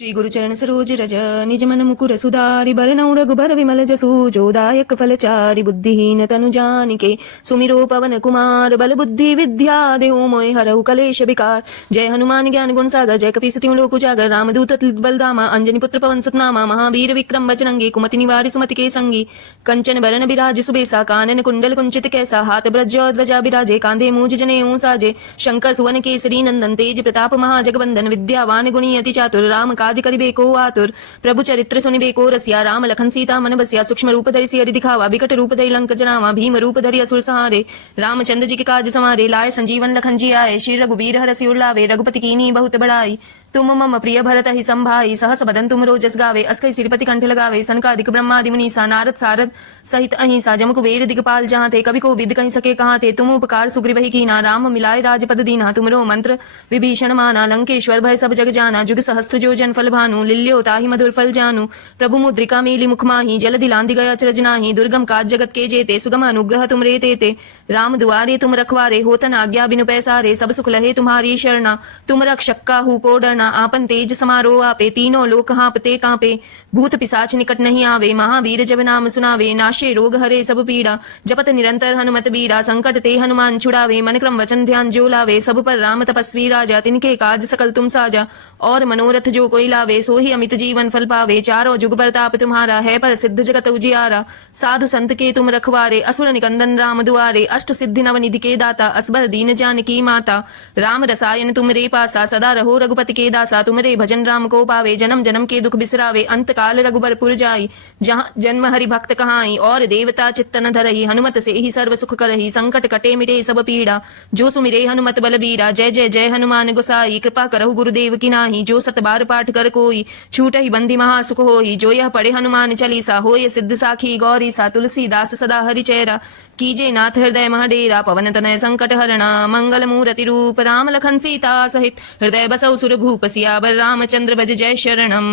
श्री गुरु चरण सरोज रज निज मन मुकुर सुधारि बरनउँ रघुबर विमल जसु जोदायक फलचारि बुद्धिहीन तनु जानिके सुमिरो पवन कुमार बल बुद्धि विद्या देहु मोहि हरहु कलेश विकार। जय हनुमान ज्ञान गुण सागर जय कपीस तिहुँ लोक उजागर रामदूत अतुलित बलधामा अंजनी पुत्र पवन सुत नामा महावीर विक्रम बजरंगी कुमति निवारि सुमति के संगी कंचन बरन बिराज सुबेसा कानन कुंडल कुंचित कैसा हाथ ब्रज ध्वजा बिराजे कांधे मूज जनेऊ साजे शंकर सुवन केसरी नंदन तेज प्रताप महाजगबंदन विद्यावान गुणी अति चातुर राम काज करिबे को आतुर प्रभु चरित्र सुनिबे को रसिया राम लखन सीता मन बसिया सूक्ष्म रूप धरि सियरि दिखावा बिकट रूप धरि लंक जनावा भीम रूप धरि असुर संहारे रामचंद्र जी के काज संवारे लाए संजीवन लखन जी आए श्री रघुबीर हरषि उर लावे रघुपति कीन्ही बहुत बड़ाई तुम मम प्रिय भरत ही संभाई सहस बदन तुम रोजस गावे अस्कै सिरपति कंठ लगावे सनकादिक ब्रह्मादि मुनीसा नारद सारद सहित अहिंसा जम कुबेर दिगपाल जहाँ थे कवि को विद कहीं सके कहाँ थे तुम उपकार सुग्रीव ही कीना राम मिलाए राजपद दीना तुमरो मंत्र विभीषण माना लंकेश्वर भय सब जग जाना जुग सहस्त्र जो जन फल भानु लिल्यो ताहि मधुर फल जानू प्रभु मुद्रिका मेली मुख माही जल दिलांदि गया अचरज नाही दुर्गम काज जगत के जेते सुगम अनुग्रह तुम रे तेते राम दुआरे तुम रखवारे होतन आज्ञा बिनु पैसारे सब सुख लहे तुम्हारी शरणा तुम रक्षक काहू को डरना आपन तेज समारो आपे तीनों लोक हाँपते कांपे भूत पिशाच निकट नहीं आवे महावीर जब नाम सुनावे नाशे रोग हरे सब पीड़ा जपत निरंतर हनुमत बीरा संकट ते हनुमान छुड़ावे मन क्रम वचन ध्यान जो लावे सब पर राम तपस्वी राजा तिनके काज सकल तुम साजा और मनोरथ जो कोई लावे सो ही अमित जीवन फल पावे चारों जुग प्रताप तुम्हारा है पर सिद्ध जगत उजियारा साधु संत के तुम रखवारे असुर निकंदन राम दुआरे अष्ट सिद्धि नव निधि के दाता असबर दीन जानकी माता राम रसायन तुम रे पासा सदा रहो रघुपति के दासा तुमरे भजन राम को पावे जन्म जन्म के दुख बिसरावे अंत काल रघुबर पुर जाई जहाँ जन्म हरि भक्त कहाई और देवता चित्तन धरही हनुमत से ही सर्व सुख करही संकट कटे मिटे सब पीड़ा जो सुमिरे हनुमत बलबीरा जय जय जय हनुमान गोसाई कृपा करहु गुरुदेव की नाही जो सत बार पाठ कर कोई छूट ही बंदी महासुख होई जो यह पढ़े हनुमान चालीसा होय सिद्ध साखी गौरी सा तुलसीदास सदा हरि चेरा कीजे नाथ हृदय महडेरा पवन तनय संकट हरणा मंगल मूर्ति रूप राम लखन सीता सहित हृदय बसौ सुर भूप सियावर रामचंद्र भज जय शरणम।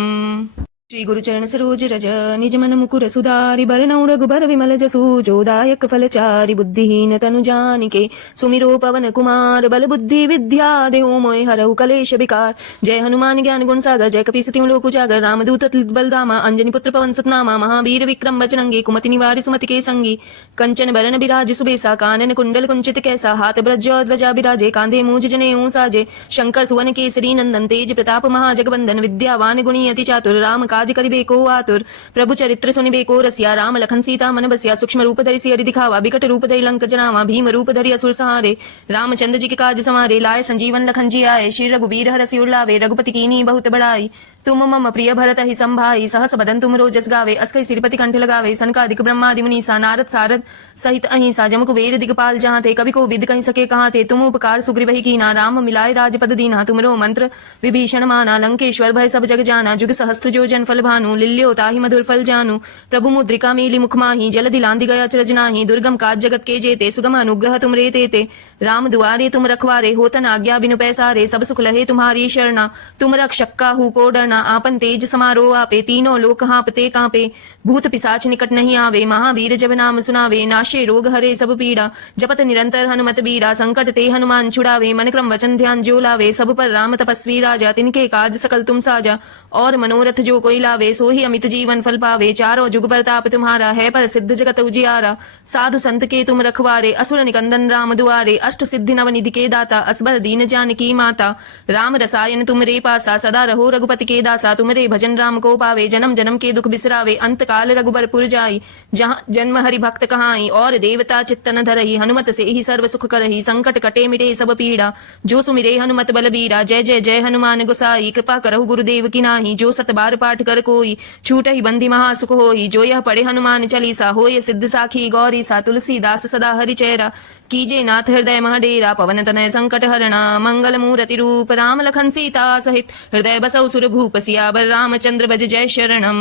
श्री गुरु चरण सरोज रज निज मन मुकुर सुधारि बरनउँ रघुबर विमल जसु जोदायक फलचारि बुद्धिहीन तनु जानिके सुमिरो पवन कुमार बल बुद्धि विद्या देहु मोहि हरहु कलेश विकार। जय हनुमान ज्ञान गुण सागर जय कपीस तिहुँ लोक उजागर रामदूत अतुलित बलधामा अंजनी पुत्र पवन सुत नामा महावीर विक्रम बजरंगी कुमति निवारि सुमति के संगी कंचन बरन बिराज सुबेसा कानन कुंडल कुंचित कैसा हाथ ब्रज ध्वजा बिराजे कांधे मूज जनेऊ साजे शंकर सुवन केसरी नंदन तेज प्रताप महाजगबंदन विद्यावान गुणी अति चातुर राम काज करिबे को आतुर प्रभु चरित्र सुनिबे को रसिया राम लखन सीता मन बसिया सूक्ष्म रूप धरि सियरि दिखावा बिकट रूप धरि लंक जनावा भीम रूप धरि असुर संहारे रामचंद्र जी के काज संवारे लाए संजीवन लखन जी आए श्री रघुबीर हरषि उर लावे रघुपति कीन्ही बहुत बड़ाई तुम मम प्रिय भरत ही संभाई सहस बदन तुम रोजस गावे अस्कै सिरपति कंठ लगावे सनकादिक ब्रह्मादि मुनीसा नारद सारद सहित अहिंसा जम कुबेर दिगपाल जहाँ थे कवि को विद कहीं सके कहाँ थे तुम उपकार सुग्रीव ही कीना राम मिलाए राजपद दीना तुमरो मंत्र विभीषण माना लंकेश्वर भय सब जग जाना जुग सहस्त्र जो जन फल भानु लिल्यो ताहि मधुर फल जानू प्रभु मुद्रिका मेली मुख माही जल दिलांदि गया अचरज नाही दुर्गम काज जगत के जेते सुगम अनुग्रह तुम रे तेते राम दुआरे तुम रखवारे होतन आज्ञा बिनु पैसारे सब सुख लहे तुम्हारी शरणा तुम रक्षक काहू को डरना आपन तेज समारो आपे तीनों लोक हाँपते कांपे भूत पिशाच निकट नहीं आवे महावीर जब नाम सुनावे नाशे रोग हरे सब पीड़ा जपत निरंतर हनुमत बीरा संकट ते हनुमान छुड़ावे मन क्रम वचन ध्यान जो लावे सब पर राम तपस्वी राजा तिनके काज सकल तुम साजा और मनोरथ जो कोई लावे सो ही अमित जीवन फल पावे चारों जुग प्रताप तुम्हारा है पर सिद्ध जगत उजियारा साधु संत के तुम रखवारे असुर निकंदन राम दुआरे अष्ट सिद्धि नव निधि के दाता असबर दीन जानकी माता राम रसायन तुम रे पासा सदा रहो रघुपति के दासा तुमरे भजन राम को पावे जन्म जन्म के दुख बिसरावे अंत काल रघुबर पुर जाई जहाँ जन्म हरि भक्त कहाई और देवता चित्तन धरही हनुमत से ही सर्व सुख करही संकट कटे मिटे सब पीड़ा जो सुमिरे हनुमत बलबीरा जय जय जय हनुमान गोसाई कृपा करहु गुरुदेव की नाही जो सत बार पाठ कर कोई छूट ही बंदी महासुख होई जो यह पढ़े हनुमान चालीसा होय सिद्ध साखी गौरी सा तुलसीदास सदा हरि चेरा कीजे नाथ हृदय महडेरा पवन तनय संकट हरणा मंगल मूर्ति रूप राम लखन सीता सहित हृदय बसौ सुर भूप सियावर रामचंद्र भज जय शरणम।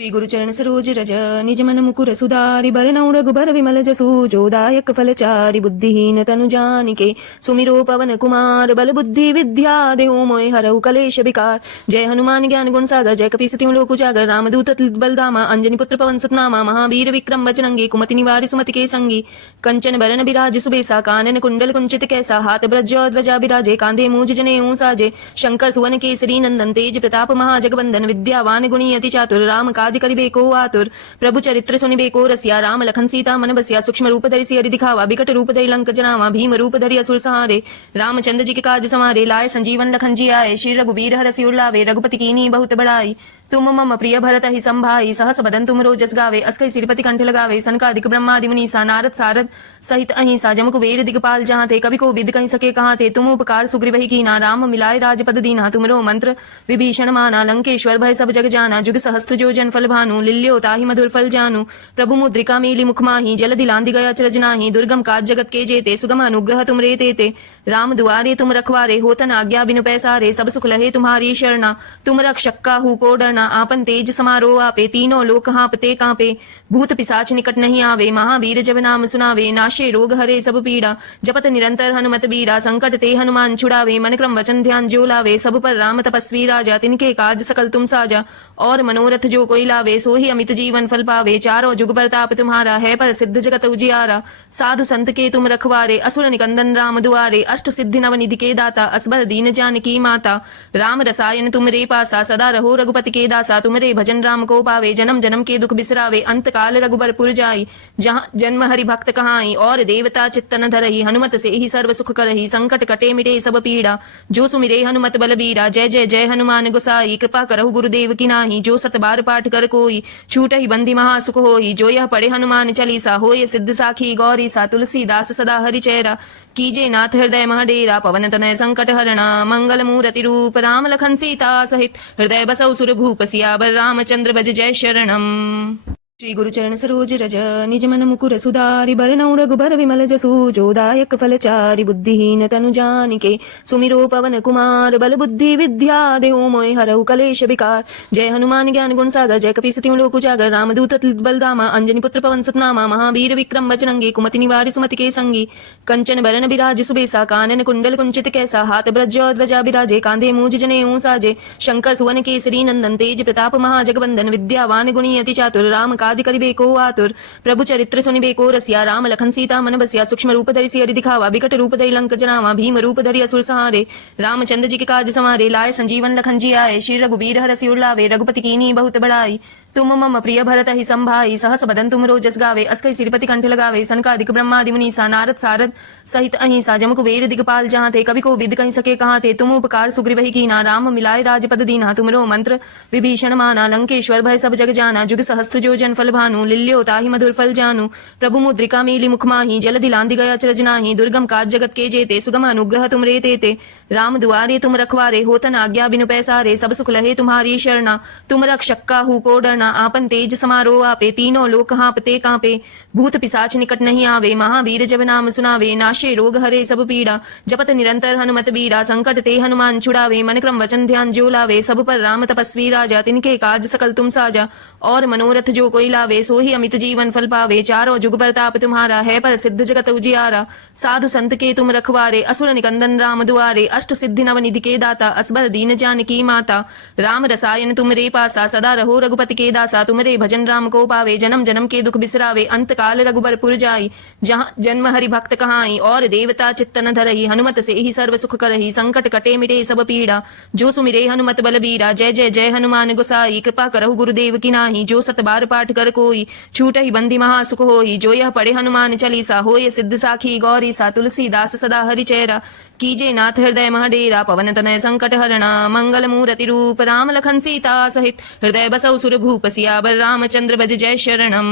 श्री गुरुचरण सरोज रज निज मन मुकुर सुधारि बरनउँ रघुबर विमल जसु जो दायक फलचारि बुद्धिहीन तनु जानिके सुमिरो पवन कुमार बल बुद्धि विद्या देहु मोहि हरहु कलेश विकार। जय हनुमान ज्ञान गुण सागर जय कपीस तिहुँ लोक उजागर रामदूत अतुलित बलधामा अंजनी पुत्र पवन सुत नामा महावीर विक्रम बजरंगी कुमति निवारि सुमति के संगी कंचन बरन बिराज सुबेसा कानन कुंडल कुंचित कैसा हाथ ब्रज ध्वजा बिराजे कांधे मूज जनेऊ साजे शंकर सुवन केसरी नंदन तेज प्रताप महाजगबंदन विद्यावान गुणी अति चातुर राम काज करिबेको आतुर प्रभु चरित्र सुनिबेको रसिया राम लखन सीता मन बसिया सूक्ष्म रूप धरि सियरि दिखावा विकट रूप धरि लंक जनावा भीम रूप धरि असुर सहारे रामचंद्र जी के काज संवारे लाए संजीवन लखन जी आए श्री रघुबीर हरषि उल्लावे रघुपति कीन्ही बहुत बड़ाई तुम मम प्रिय भरत ही संभाई सहस बदन तुम रोजस गावे अस्कै सिरपति कंठ लगावे सनकादिक ब्रह्मादि मुनीसा नारद सारद सहित अहिंसा जम कुबेर दिगपाल जहाँ थे कवि को विद कहीं सके कहाँ थे तुम उपकार सुग्रीव ही कीना राम मिलाए राजपद दीना तुमरो मंत्र विभीषण माना लंकेश्वर भय सब जग जाना जुग सहस्त्र जो जन फल भानु लिल्यो ताहि मधुर फल जानू प्रभु मुद्रिका मेली मुख माही जल दिलांदि गया अचरज नाही दुर्गम काज जगत के जेते सुगम अनुग्रह तुम रे तेते राम दुआरे तुम रखवारे होतन आज्ञा बिनु पैसारे सब सुख लहे तुम्हारी शरणा तुम रक्षक काहू को डरना आपन तेज समारो आपे तीनों लोक हाँपते कांपे भूत पिशाच निकट नहीं आवे महावीर जब नाम सुनावे नाशे रोग हरे सब पीड़ा जपत निरंतर हनुमत बीरा संकट ते हनुमान छुड़ावे मन क्रम वचन ध्यान जो लावे सब पर राम तपस्वी राजा तिनके काज सकल तुम साजा और मनोरथ जो कोई लावे सो ही अमित जीवन फल पावे चारों जुग परताप तुम्हारा है पर सिद्ध जगत उजियारा साधु संत के तुम रखवारे असुर निकंदन राम दुआरे अष्ट सिद्धि नव निधि के दाता असबर दीन जानकी माता राम रसायन तुम रे पासा सदा रहो रघुपति के दासा तुमरे भजन राम को पावे जन्म जन्म के दुख बिसरावे अंत काल रघुबर पुर जाई जहाँ जन्म हरि भक्त कहाई और देवता चित्तन धरही हनुमत से ही सर्व सुख करही संकट कटे मिटे सब पीड़ा जो सुमिरे हनुमत बलबीरा जय जय जय हनुमान गोसाई कृपा करहु गुरुदेव की नाही जो सत बार पाठ कर कोई छूट ही बंदी महासुख होई जो यह पढ़े हनुमान चालीसा होय सिद्ध साखी गौरी सा तुलसीदास सदा हरि चेरा कीजे नाथ हृदय महडेरा पवन तनय संकट हरणा मंगल मूर्ति रूप राम लखन सीता सहित हृदय बसौ सुर भूप सियावर रामचंद्र भज जय शरणम। श्री गुरुचरण सरोज रज निज मन मुकुर सुधारि बरनउँ रघुबर विमल जसु जो दायक फलचारि बुद्धिहीन तनु जानिके सुमिरो पवन कुमार बल बुद्धि विद्या देहु मोहि हरहु कलेश विकार। जय हनुमान ज्ञान गुण सागर जय कपीस तिहुँ लोक उजागर रामदूत अतुलित बलधामा अंजनी पुत्र पवन सुत नामा महावीर विक्रम बजरंगी कुमति निवारि सुमति के संगी कंचन बरन बिराज सुबेसा कानन कुंडल कुंचित कैसा हाथ ब्रज ध्वजा बिराजे कांधे मूज जनेऊ साजे शंकर सुवन केसरी नंदन तेज प्रताप महाजगबंदन विद्यावान गुणी अति चातुर राम काज करिबेको आतुर प्रभु चरित्र सुनिबेको रसिया राम लखन सीता मन बसिया सूक्ष्म रूप धरि सियरि दिखावा विकट रूप धरि लंक जनावा भीम रूप धरि असुर सहारे रामचंद्र जी के काज संवारे लाए संजीवन लखन जी आए श्री रघुबीर हरषि उल्लावे रघुपति कीन्ही बहुत बड़ाई तुम मम प्रिय भरत ही संभाई सहस बदन तुम रोजस गावे अस्कै सिरपति कंठ लगावे सनकादिक ब्रह्मादि मुनीसा नारद सारद सहित अहिंसा जम कुबेर दिगपाल जहाँ थे कवि को विद कहीं सके कहाँ थे तुम उपकार सुग्रीव ही कीना राम मिलाए राजपद दीना तुमरो मंत्र विभीषण माना लंकेश्वर भय सब जग जाना जुग सहस्त्र जो जन फल भानु लिल्यो ताहि मधुर फल जानू प्रभु मुद्रिका मेली मुख माही जल दिलांदि गया अचरज नाही दुर्गम काज जगत के जेते सुगम अनुग्रह तुम रे तेते राम दुआरे तुम रखवारे होतन आज्ञा बिनु पैसारे सब सुख लहे तुम्हारी शरणा तुम रक्षक काहू को डरना आपन तेज समारो आपे तीनों लोक हाँपते कांपे भूत पिशाच निकट नहीं आवे महावीर जब नाम सुनावे नाशे रोग हरे सब पीड़ा जपत निरंतर हनुमत बीरा संकट ते हनुमान छुड़ावे मन क्रम वचन ध्यान जो लावे सब पर राम तपस्वी राजा तिनके काज सकल तुम साजा और मनोरथ जो कोई लावे सो ही अमित जीवन फल पावे चारों जुग परताप तुम्हारा है पर सिद्ध जगत उजियारा साधु संत के तुम रखवारे असुर निकंदन राम दुआरे अष्ट सिद्धि नव निधि के दाता असबर दीन जानकी माता राम रसायन तुम रे पासा सदा रहो रघुपति के दासा तुमरे भजन राम को पावे जन्म जन्म के दुख बिसरावे अंत काल रघुबर पुर जाई जहाँ जन्म हरि भक्त कहाई और देवता चित्तन धरही हनुमत से ही सर्व सुख करही संकट कटे मिटे सब पीड़ा जो सुमिरे हनुमत बलबीरा जय जय जय हनुमान गोसाई कृपा करहु गुरुदेव की नाही जो सत बार पाठ कर कोई छूट ही बंदी महासुख होई जो यह पढ़े हनुमान चालीसा होय सिद्ध साखी गौरी सा तुलसीदास सदा हरि चेरा कीजे नाथ हृदय महडेरा पवन तनय संकट हरणा मंगल मूर्ति रूप राम लखन सीता सहित हृदय बसौ सुर भूप सियावर रामचंद्र भज जय शरणम।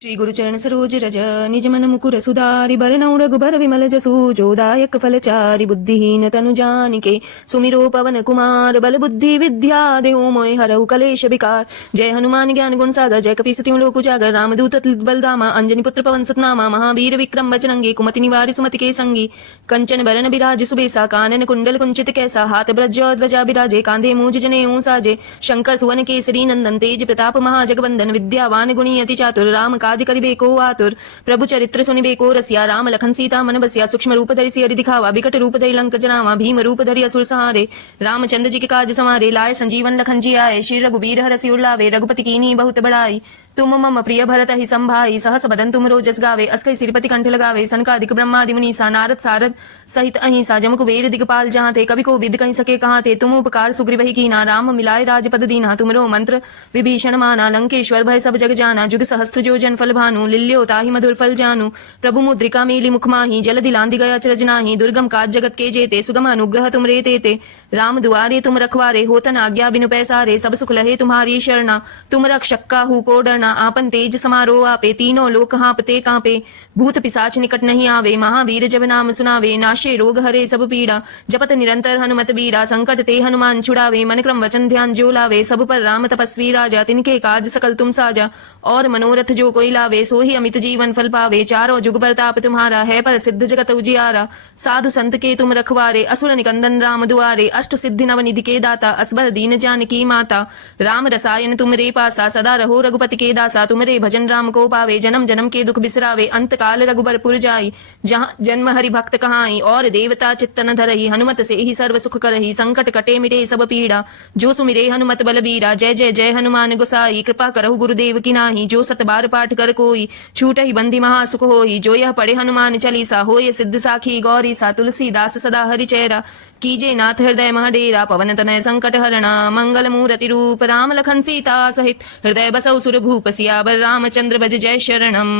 श्री गुरुचरण सरोज रज निज मन मुकुर सुधारि बरनउँ रघुबर विमल जसु जो दायक फलचारि बुद्धिहीन तनु जानिके सुमिरो पवन कुमार बल बुद्धि विद्या देहु मोहि हरहु कलेश विकार। जय हनुमान ज्ञान गुण सागर जय कपीस तिहुँ लोक उजागर रामदूत अतुलित बलधामा अंजनी पुत्र पवन सुत नामा महावीर विक्रम बजरंगी कुमति निवारि सुमति के संगी कंचन बरन बिराज सुबेसा कानन कुंडल कुंचित कैसा हाथ ब्रज ध्वजा बिराजे कांधे मूज जनेऊ साजे शंकर सुवन केसरी नंदन तेज प्रताप महाजगवंदन विद्यावान गुणी अति चातुर राम काज करिबे को आतुर प्रभु चरित्र सुनिबे को रसिया राम लखन सीता मन बसिया सूक्ष्म रूप धरि सियरि दिखावा विकट रूप धरि लंक जनावा भीम रूप धरि असुर सहारे रामचंद्र जी के काज समारे लाए संजीवन लखन जी आए श्री रघुबीर हरषि उल्लावे रघुपति कीन्ही बहुत बड़ाई तुम मम प्रिय भरत ही संभाई सहस बदन तुम रोजस गावे अस्कै सिरपति कंठ लगावे सनकादिक ब्रह्मादि मुनीसा नारद सारद सहित अहिंसा जम कुबेर दिगपाल जहाँ थे कवि को विद कहीं सके कहाँ थे तुम उपकार सुग्रीव ही कीना राम मिलाए राजपद दीना तुमरो मंत्र विभीषण माना लंकेश्वर भय सब जग जाना जुग सहस्त्र जो जन फल भानु लिल्यो ताहि मधुर फल जानु प्रभु मुद्रिका मेली मुख माही जल दिलांदि गया अचरज नाही दुर्गम काज जगत के जेते सुगम अनुग्रह तुम रे तेते राम दुआरे तुम रखवारे होतन आज्ञा बिनु पैसारे सब सुख लहे तुम्हारी शरणा तुम रक्षक काहू को डरना आपन तेज समारो आपे तीनों लोक हाँपते कांपे भूत पिसाच निकट नहीं आवे महावीर जब नाम सुनावे नाशे रोग हरे सब पीड़ा जपत निरंतर हनुमत बीरा संकट ते हनुमान छुड़ावे मन क्रम वचन ध्यान जो लावे सब पर राम तपस्वी राजा तिनके काज सकल तुम साजा और मनोरथ जो कोई लावे सो ही अमित जीवन फल पावे चारों जुग प्रताप तुम्हारा है पर सिद्ध जगत उजियारा साधु संत के तुम रखवारे असुर निकंदन राम दुआरे अष्ट सिद्धि नव निधि के दाता असबर दीन जानकी माता राम रसायन तुम रे पासा सदा रहो रघुपति के दासा तुमरे भजन राम को पावे जन्म जन्म के दुख बिसरावे अंत काल रघुबरपुर जाई जहाँ जन्म हरि भक्त कहाई और देवता चित्तन धरही हनुमत से ही सर्व सुख करही संकट कटे मिटे सब पीड़ा जो सुमिरे हनुमत बलबीरा जय जय जय हनुमान गोसाई कृपा करहु गुरुदेव की नाही जो सत बार पाठ कर कोई छूट ही बंदी महासुख होई जो यह पढ़े हनुमान चालीसा होय सिद्ध साखी गौरी सा तुलसीदास सदा हरि चेरा कीजे नाथ हृदय महडेरा पवन तनय संकट हरणा मंगल मूर्ति रूप राम लखन सीता सहित हृदय बसौ सुर भूप सियावर रामचंद्र भज जय शरणम।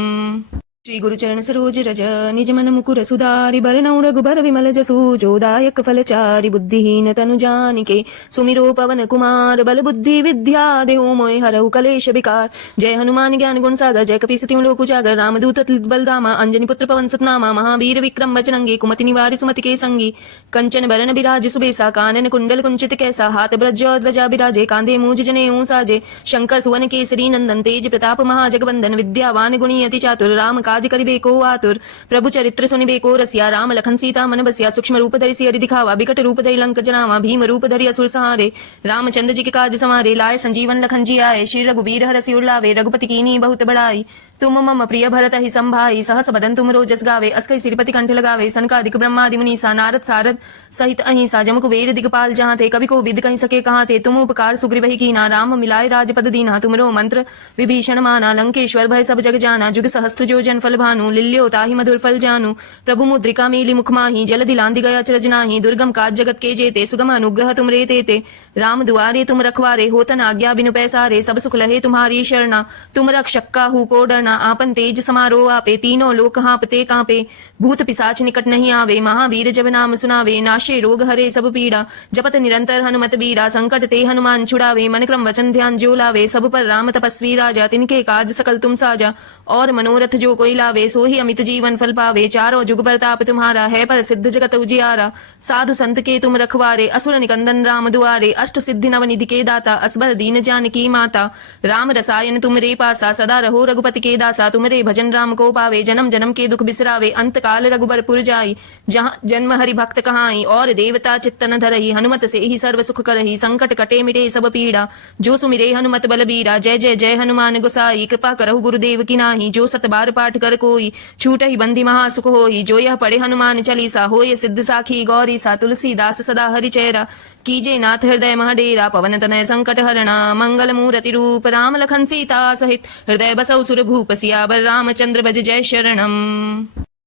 श्री गुरुचरण सरोज रज निज मन मुकुर सुधारि बरनउँ रघुबर विमल जसु जो दायक फलचारि बुद्धिहीन तनु जानिके सुमिरो पवन कुमार बल बुद्धि विद्या देहु मोहि हरहु कलेश विकार। जय हनुमान ज्ञान गुण सागर जय कपीस तिहुँ लोक उजागर रामदूत अतुलित बलधामा अंजनी पुत्र पवन सुत नामा महावीर विक्रम बजरंगी कुमति निवारि सुमति के संगी कंचन बरन बिराज सुबेसा कानन कुंडल कुंचित कैसा हाथ ब्रज ध्वजा बिराजे कांधे मूज जनेऊ साजे शंकर सुवन केसरी नंदन तेज प्रताप महाजगवंदन विद्यावान गुणी अति चातुर राम काज करिबे को आतुर प्रभु चरित्र सुनिबे को रसिया राम लखन सीता मन बसिया सूक्ष्म रूप धरि सियरि दिखावा विकट रूप धरि लंक जनावा भीम रूप धरि असुर सहारे रामचंद्र जी के काज समारे लाए संजीवन लखन जी आए श्री रघुबीर हरषि उल्लावे रघुपति कीन्ही बहुत बड़ाई तुम मम प्रिय भरत ही संभाई सहस बदन तुम रोजस गावे अस्कै सिरपति कंठ लगावे सनकादिक ब्रह्मादि मुनीसा नारद सारद सहित अहिंसा जम कुबेर दिगपाल जहाँ थे कवि को विद कहीं सके कहाँ थे तुम उपकार सुग्रीव ही कीना राम मिलाए राजपद दीना तुमरो मंत्र विभीषण माना लंकेश्वर भय सब जग जाना जुग सहस्त्र जो जन फल भानु लिल्यो ताहि मधुर फल जानु प्रभु मुद्रिका मेली मुख माही जल दिलांदि गया अचरज नाही दुर्गम काज जगत के जेते सुगम अनुग्रह तुम रे तेते राम दुआरे तुम रखवारे होतन आज्ञा बिनु पैसारे सब सुख लहे तुम्हारी शरणा तुम रक्षक काहू को डरना आपन तेज समारो आपे तीनों लोक हाँपते कांपे भूत पिसाच निकट नहीं आवे महावीर जब नाम सुनावे नाशे रोग हरे सब पीड़ा जपत निरंतर हनुमत बीरा संकट ते हनुमान छुड़ावे मन क्रम वचन ध्यान जो लावे सब पर राम तपस्वी राजा तिनके काज सकल तुम साजा और मनोरथ जो कोई लावे सो ही अमित जीवन फल पावे चारों जुग प्रताप तुम्हारा है पर सिद्ध जगत उजियारा साधु संत के तुम रखवारे असुर निकंदन राम दुआरे अष्ट सिद्धि नव निधि के दाता असबर दीन जानकी माता राम रसायन तुम रे पासा सदा रहो रघुपति के दासा तुमरे भजन राम को पावे जन्म जन्म के दुख बिसरावे अंत काल रघुबरपुर जाई जहाँ जन्म हरि भक्त कहाई और देवता चित्तन धरही हनुमत से ही सर्व सुख करही संकट कटे मिटे सब पीड़ा जो सुमिरे हनुमत बलबीरा जय जय जय हनुमान गोसाई कृपा करहु गुरुदेव की नाही जो सत बार पाठ कर कोई छूट ही बंदी महासुख होई जो यह पढ़े हनुमान चालीसा होय सिद्ध साखी गौरी सा तुलसीदास सदा हरि चेरा कीजे नाथ हृदय महडेरा पवन तनय संकट हरणा मंगल मूर्ति रूप राम लखन सीता सहित हृदय बसौ सुर भूप सियावर रामचंद्र भज जय शरणम।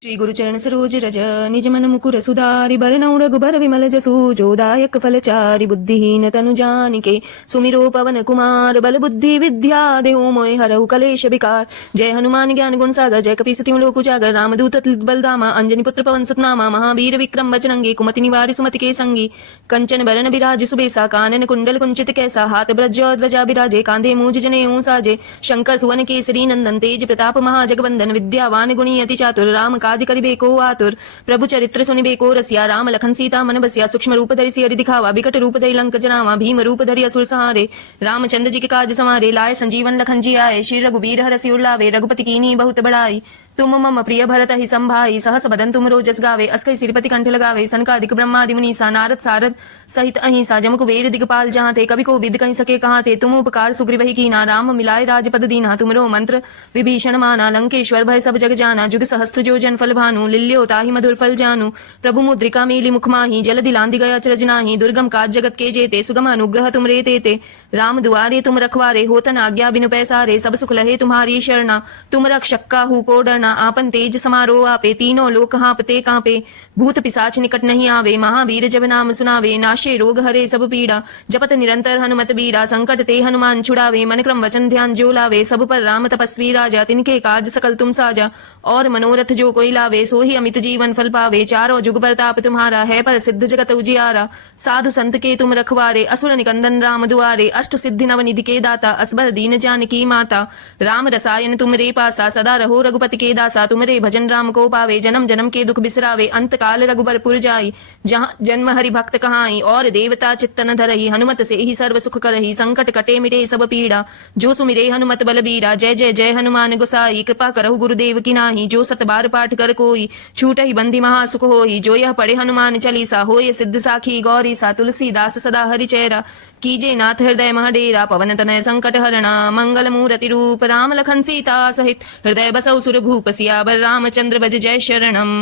श्री गुरुचरण सरोज रज निज मन मुकुर सुधारि बरनउँ रघुबर विमल जसु जोदायक फलचारि बुद्धिहीन तनु जानिके सुमिरो पवन कुमार बल बुद्धि विद्या देहु मोहि हरहु कलेश विकार। जय हनुमान ज्ञान गुण सागर जय कपि सतिं लोक उजागर रामदूत अतुलित बलधामा अंजनी पुत्र पवन सुत नामा महावीर विक्रम बजरंगी कुमति निवारि सुमति के संगी कंचन बरन बिराज सुबेसा कानन कुंडल कुंचित कैसा हाथ ब्रज ध्वजा बिराजे कांधे मूज जनेऊ साजे शंकर सुवन केसरी नंदन तेज प्रताप महाजगवंदन विद्यावान गुणी अति चातुर राम काज करिबे को आतुर प्रभु चरित्र सुनिबे को रसिया राम लखन सीता मन बसिया सूक्ष्म रूप धरि सियरि दिखावा विकट रूप धरि लंक जनावा भीम रूप धरि असुर सहारे रामचंद्र जी के काज समारे लाए संजीवन लखन जी आए श्री रघुबीर हरसि उल्लावे रघुपति कीन्ही बहुत बड़ाई तुम मम प्रिय भरत ही संभाई सहस बदन तुम रोजस गावे अस्कै सिरपति कंठ लगावे सनकादिक ब्रह्मादि मुनीसा नारद सारद सहित अहिंसा जमक वेद दिगपाल जहाँ थे कवि को विद कहीं सके कहाँ थे तुम उपकार सुग्रीव ही कीना राम मिलाए राजपद दीना तुमरो मंत्र विभीषण माना लंकेश्वर भय सब जग जाना जुग सहस्त्र जो जन फल भानु लिल्यो ताहि मधुर फल जानू प्रभु मुद्रिका मीली मुख माही जल दिलांदि गया अचरज नाही दुर्गम काज जगत के जेते सुगम अनुग्रह तुम रे तेते राम दुआरे तुम रखवारे होतन आज्ञा बिनु पैसारे सब सुख लहे तुम्हारी शरणा तुम रक्षक काहू को डरना आपन तेज समारोह आपे तीनों लोक हाँपते कांपे भूत पिशाच निकट नहीं आवे महावीर जब नाम सुनावे नाशे रोग हरे सब पीड़ा जपत निरंतर हनुमत बीरा संकट ते हनुमान छुड़ावे मन क्रम वचन ध्यान जो लावे सब पर राम तपस्वी राजा तिनके काज सकल तुम साजा और मनोरथ जो कोई लावे सो ही अमित जीवन फल पावे चारों जुग प्रताप तुम्हारा है पर सिद्ध जगत उजियारा साधु संत के तुम रखवारे असुर निकंदन राम दुआरे अष्ट सिद्धि नव निधि के दाता असबर दीन जानकी माता राम रसायन तुम रे पासा सदा रहो रघुपति के दासा तुमरे भजन राम को पावे जन्म जन्म के दुख बिसरावे अंत काल रघुबर पुर जाई जहाँ जन्म हरि भक्त कहाई और देवता चित्तन धरही हनुमत से ही सर्व सुख करही संकट कटे मिटे सब पीड़ा जो सुमिरे हनुमत बलबीरा जय जय जय हनुमान गोसाई कृपा करहु गुरुदेव की नाही जो सत बार पाठ कर कोई छूटहि बंदी महासुख होई जो यह पढ़े हनुमान चालीसा होय सिद्ध साखी गौरी सा तुलसीदास सदा हरि चेरा कीजे नाथ हृदय महडेरा पवन तनय संकट हरणा मंगल मूर्ति रूप राम लखन सीता सहित हृदय बसौ सुर भूप सियावर रामचंद्र भज जय शरणम।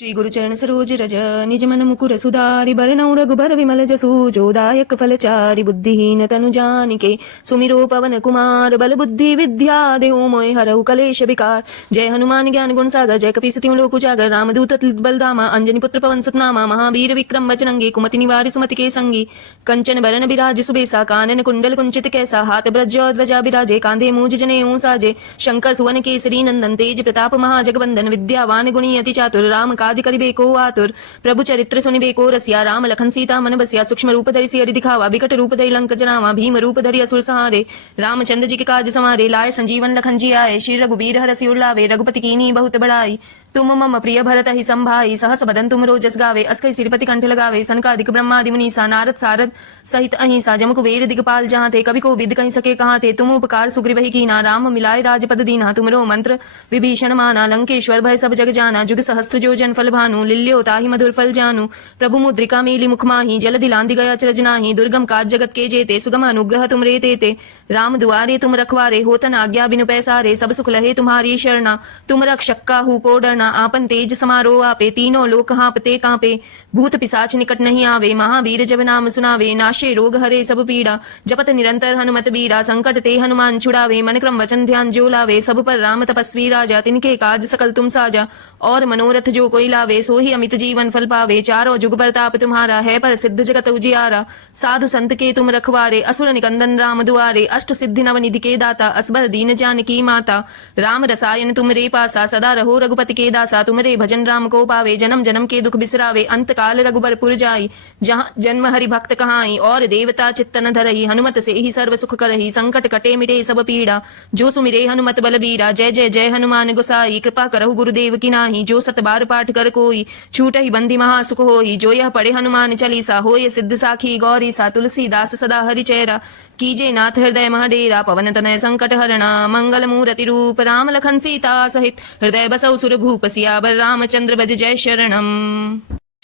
श्री गुरुचरण सरोज रज निज मन मुकुर सुधारि बरनउँ रघुबर विमल जसु जोदायक फलचारि बुद्धिहीन तनु जानिके सुमिरो पवन कुमार बल बुद्धि विद्या देहु मोहि हरहु कलेश विकार। जय हनुमान ज्ञान गुण सागर जय कपि सतिं लोक उजागर रामदूत अतुलित बलधामा अंजनी पुत्र पवन सुत नामा महावीर विक्रम बजरंगी कुमति निवारि सुमति के संगी कंचन बरन बिराज सुबेसा कानन कुंडल कुंचित कैसा हाथ ब्रज ध्वजा बिराजे कांधे मूज जनेऊ साजे शंकर सुवन केसरी नंदन तेज प्रताप महाजगवंदन विद्यावान गुणी अति चातुर राम काज करिबे को आतुर प्रभु चरित्र सुनिबे को रसिया राम लखन सीता मन बसिया सूक्ष्म रूप धरि सियरि दिखावा विकट रूप धरि लंक जनावा भीम रूप धरि असुर सहारे रामचंद्र जी के काज समारे लाए संजीवन लखन जी आए श्री रघुबीर हरसि उल्लावे रघुपति कीन्ही बहुत बड़ाई तुम मम प्रिय भरत ही संभाई सहस बदन तुम रोजस गावे अस्कै सिरपति कंठ लगावे सनकादिक ब्रह्मादि मुनीसा नारद सारद सहित अहिंसा जमक वेद दिगपाल जहाँ थे कवि को विद कहीं सके कहाँ थे तुम उपकार सुग्रीव ही कीना राम मिलाए राजपद दीना तुमरो मंत्र विभीषण माना लंकेश्वर भय सब जग जाना जुग सहस्त्र जो जन फल भानु लिल्यो ताहि मधुर फल जानू प्रभु मुद्रिका मीली मुख माही जल दिलांदि गया अचरज नाही दुर्गम काज जगत के जेते सुगम अनुग्रह तुम रे तेते राम दुआरे तुम रखवारे होतन आज्ञा बिनु पैसारे सब सुख लहे तुम्हारी शरणा तुम रक्षक काहू को डरना आपन तेज समारोह आपे तीनों लोक हाँपते कांपे भूत पिशाच निकट नहीं आवे महावीर जब नाम सुनावे नाशे रोग हरे सब पीड़ा जपत निरंतर हनुमत बीरा संकट ते हनुमान छुड़ावे मन क्रम वचन ध्यान जो लावे सब पर राम तपस्वी राजा तिनके काज सकल तुम साजा और मनोरथ जो कोई लावे सो ही अमित जीवन फल पावे चारों जुग प्रताप तुम्हारा है पर सिद्ध जगत उजियारा साधु संत के तुम रखवारे असुर निकंदन राम दुआरे अष्ट सिद्धि नव निधि के दाता असबर दीन जानकी माता राम रसायन तुम रे पासा सदा रहो रघुपति के दासा तुमरे भजन राम को पावे जन्म जन्म के दुख बिसरावे अंत काल रघुबर पुर जाई जहाँ जन्म हरि भक्त कहाई और देवता चित्तन धरही हनुमत से ही सर्व सुख करही संकट कटे मिटे सब पीड़ा जो सुमिरे हनुमत बलबीरा जय जय जय हनुमान गोसाई कृपा करहु गुरुदेव की नाही जो सत बार पाठ कर कोई छूटहि बंदी महासुख होई जो यह पढ़े हनुमान चालीसा होय सिद्ध साखी गौरी सा तुलसीदास सदा हरि चेरा कीजे नाथ हृदय महडेरा पवन तनय संकट हरणा मंगल मूर्ति रूप राम लखन सीता सहित हृदय बसौ सुर भूप सियावर रामचंद्र भज जय शरणम।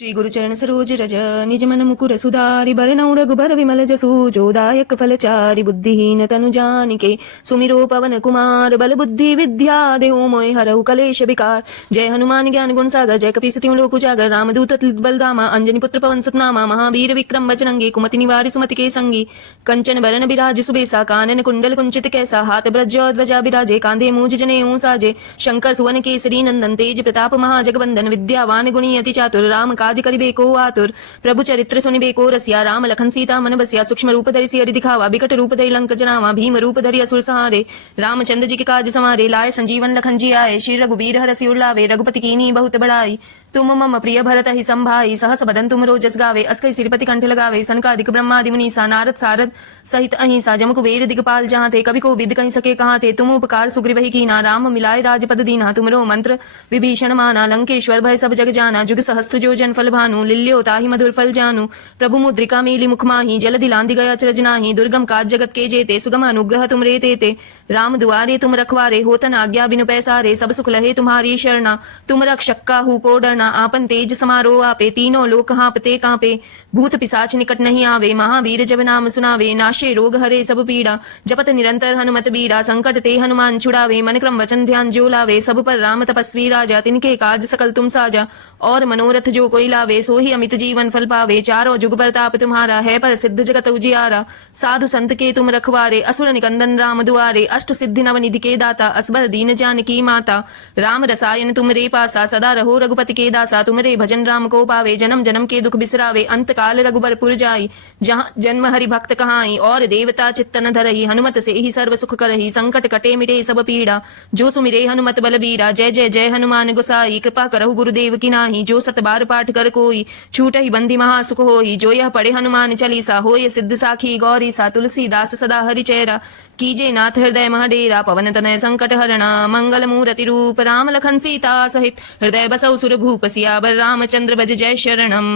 श्री गुरु चरण सरोज रज निज मन मुकुर सुधारि बरनउँ रघुबर विमल जसु जोदायक फलचारि बुद्धिहीन तनु जानिके सुमिरो पवन कुमार बल बुद्धि विद्या देहु मोहि हरहु कलेश विकार। जय हनुमान ज्ञान गुण सागर जय कपीस तिहुँ लोक उजागर रामदूत अतुलित बलधामा अंजनी पुत्र पवन सुत नामा महावीर विक्रम बजरंगी कुमति निवारि सुमति के संगी कंचन बरन बिराज सुबेसा कानन कुंडल कुंचित कैसा हाथ ब्रज ध्वजा बिराजे कांधे मूज जनेऊ साजे शंकर सुवन केसरी नंदन तेज प्रताप महाजगवंदन विद्यावान गुणी अति चातुर राम काज करिबे को आतुर प्रभु चरित्र सुनिबे को रसिया राम लखन सीता मन बसिया सूक्ष्म रूप धरि सियरि दिखावा बिकट रूप धरि लंक जनावा भीम रूप धरि असुर संहारे रामचंद्र जी के काज संवारे लाए संजीवन लखन जी आए श्री रघुबीर हरषि उल्लावे रघुपति कीन्ही बहुत बड़ाई तुम मम प्रिय भरत ही संभाई सहस बदन तुम रोजस गावे अस्कै सिरपति कंठ लगावे सनकादिक ब्रह्मादि मुनीसा नारद सारद सहित अहिंसा जम कुबेर दिगपाल जहाँ थे कवि को विद कहीं सके कहाँ थे तुम उपकार सुग्रीव ही कीना राम मिलाए राजपद दीना तुमरो मंत्र विभीषण माना लंकेश्वर भय सब जग जाना जुग सहस्त्र जो जन फल भानु लिल्यो ताहि मधुर फल जानू प्रभु मुद्रिका मीली मुख माही जल दिलांदि गया अचरज नाही दुर्गम काज जगत के जेते सुगम अनुग्रह तुम रे तेते राम दुआरे तुम रखवारे होतन आज्ञा बिनु पैसारे सब सुख लहे तुम्हारी शरणा तुम रक्षक काहू को डरना आपन तेज समारो आपे तीनों लोक हाँपते कांपे भूत पिशाच निकट नहीं आवे महावीर जब नाम सुनावे नाशे रोग हरे सब पीड़ा जपत निरंतर हनुमत बीरा संकट ते हनुमान छुड़ावे मन क्रम वचन ध्यान जो लावे सब पर राम तपस्वी राजा तिनके काज सकल तुम साजा और मनोरथ जो कोई लावे सो ही अमित जीवन फल पावे चारों जुग प्रताप तुम्हारा है पर सिद्ध जगत उजियारा साधु संत के तुम रखवारे असुर निकंदन राम दुआरे अष्ट सिद्धि नव निधि के दाता असबर दीन जानकी माता राम रसायन तुम रे पासा सदा रहो रघुपति के दासा तुमरे भजन राम को पावे जन्म जन्म के दुख बिसरावे अंत काल रघुबर पुर जाई जहाँ जन्म हरि भक्त कहाई और देवता चित्तन धरही हनुमत से ही सर्व सुख करही संकट कटे मिटे सब पीड़ा जो सुमिरे हनुमत बलबीरा जय जय जय हनुमान गोसाई कृपा करहु गुरुदेव की नाही जो सत बार पाठ कर कोई छूट ही बंदी महासुख होई जो यह पढ़े हनुमान चालीसा होय सिद्ध साखी गौरी सा तुलसीदास सदा हरि चेहरा कीजे नाथ हृदय महडेरा पवन तनय संकट हरणा मंगल मूर्ति रूप राम लखन सीता सहित हृदय बसौ सुर भूप सियावर रामचंद्र भज जय शरणम।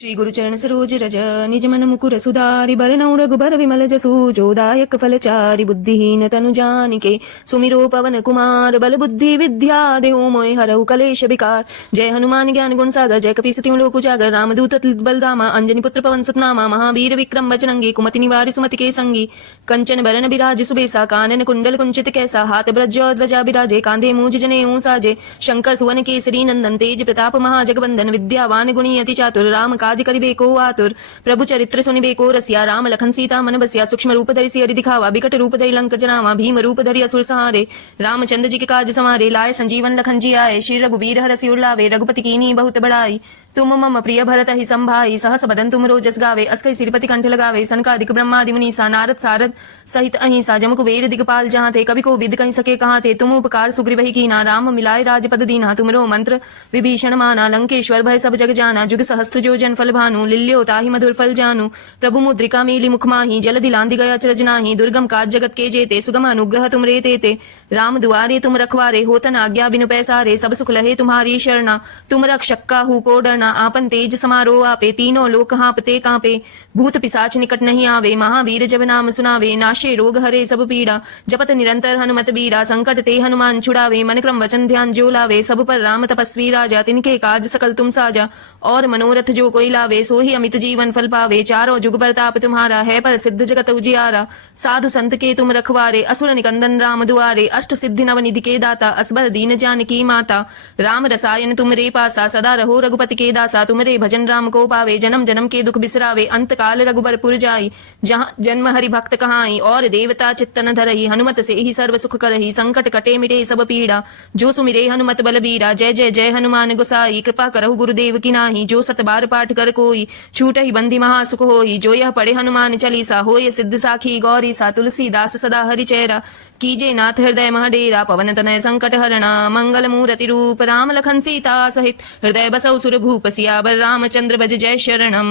श्री गुरु चरण सरोज रज निज मन मुकुर सुधारि बरनउँ रघुबर विमल जसु जोदायक फलचारि बुद्धिहीन तनु जानिके सुमिरो पवन कुमार बल बुद्धि विद्या देहु मोहि हरहु कलेश विकार। जय हनुमान ज्ञान गुण सागर जय कपीस तिहुँ लोक उजागर रामदूत अतुलित बलधामा अंजनी पुत्र पवन सुत नामा महावीर विक्रम बजरंगी कुमति निवारि सुमति के संगी कंचन बरन बिराज सुबेसा कानन कुंडल कुंचित कैसा हाथ ब्रज ध्वजा बिराजे कांधे मूज जनेऊ साजे शंकर सुवन केसरी नंदन तेज प्रताप महाजगवंदन विद्यावान गुणी अति चातुर राम काज करिबे को आतुर प्रभु चरित्र सुनिबे को रसिया राम लखन सीता मन बसिया सूक्ष्म रूप धरि सियरि दिखावा बिकट रूप धरि लंक जनावा भीम रूप धरि असुर संहारे रामचंद्र जी के काज संवारे लाए संजीवन लखन जी आए श्री रघुबीर हरषि उल्लावे रघुपति कीन्ही बहुत बड़ाई तुम मम प्रिय भरत ही संभाई सहस बदन तुम रोजस गावे अस्कै सिरपति कंठ लगावे सनकादिक ब्रह्मादि मुनीसा नारद सारद सहित अहिंसा जम कुबेर दिगपाल जहाँ थे कवि को विद कहीं सके कहाँ थे तुम उपकार सुग्रीव ही कीना राम मिलाए राजपद दीना तुमरो मंत्र विभीषण माना लंकेश्वर भय सब जग जाना जुग सहस्त्र जो जन फल भानु लिल्यो ताहि मधुर फल जानू प्रभु मुद्रिका मीली मुख माही जल दिलांदि गया अचरज नाही दुर्गम काज जगत के जेते सुगम अनुग्रह तुम रे तेते राम दुआरे तुम रखवारे होतन आज्ञा बिनु पैसारे सब सुख लहे तुम्हारी शरणा तुम रक्षक काहू को डरना आपन तेज समारो आपे तीनों लोक हाँपते कांपे भूत पिशाच निकट नहीं आवे महावीर जब नाम सुनावे नाशे रोग हरे सब पीड़ा जपत निरंतर हनुमत बीरा संकट ते हनुमान छुड़ावे मन क्रम वचन ध्यान जो लावे सब पर राम तपस्वी राजा तिनके काज सकल तुम साजा और मनोरथ जो कोई लावे सो ही अमित जीवन फल पावे चारों जुग प्रताप तुम्हारा है पर सिद्ध जगत उजियारा साधु संत के तुम रखवारे असुर निकंदन राम दुआरे अष्ट सिद्धि नव निधि के दाता असबर दीन जानकी माता राम रसायन तुम रे पासा सदा रहो रघुपति के दासा तुमरे भजन राम को पावे जन्म जन्म के दुख बिसरावे अंत काल रघुबर पुर जाई जहाँ जन्म हरि भक्त कहाई और देवता चित्तन धरही हनुमत से ही सर्व सुख करही संकट कटे मिटे सब पीड़ा जो सुमिरे हनुमत बलबीरा जय जय जय हनुमान गोसाई कृपा करहु गुरुदेव की नाही जो सत बार पाठ कर कोई छूट ही बंदी महासुख होई जो यह पढ़े हनुमान चालीसा होय सिद्ध साखी गौरी सा तुलसीदास सदा हरि चेहरा कीजे नाथ हृदय महडेरा पवन तनय संकट हरणा मंगल मूर्ति रूप राम लखन सीता सहित हृदय बसौ सुर भूप सियावर रामचंद्र भज जय शरणम।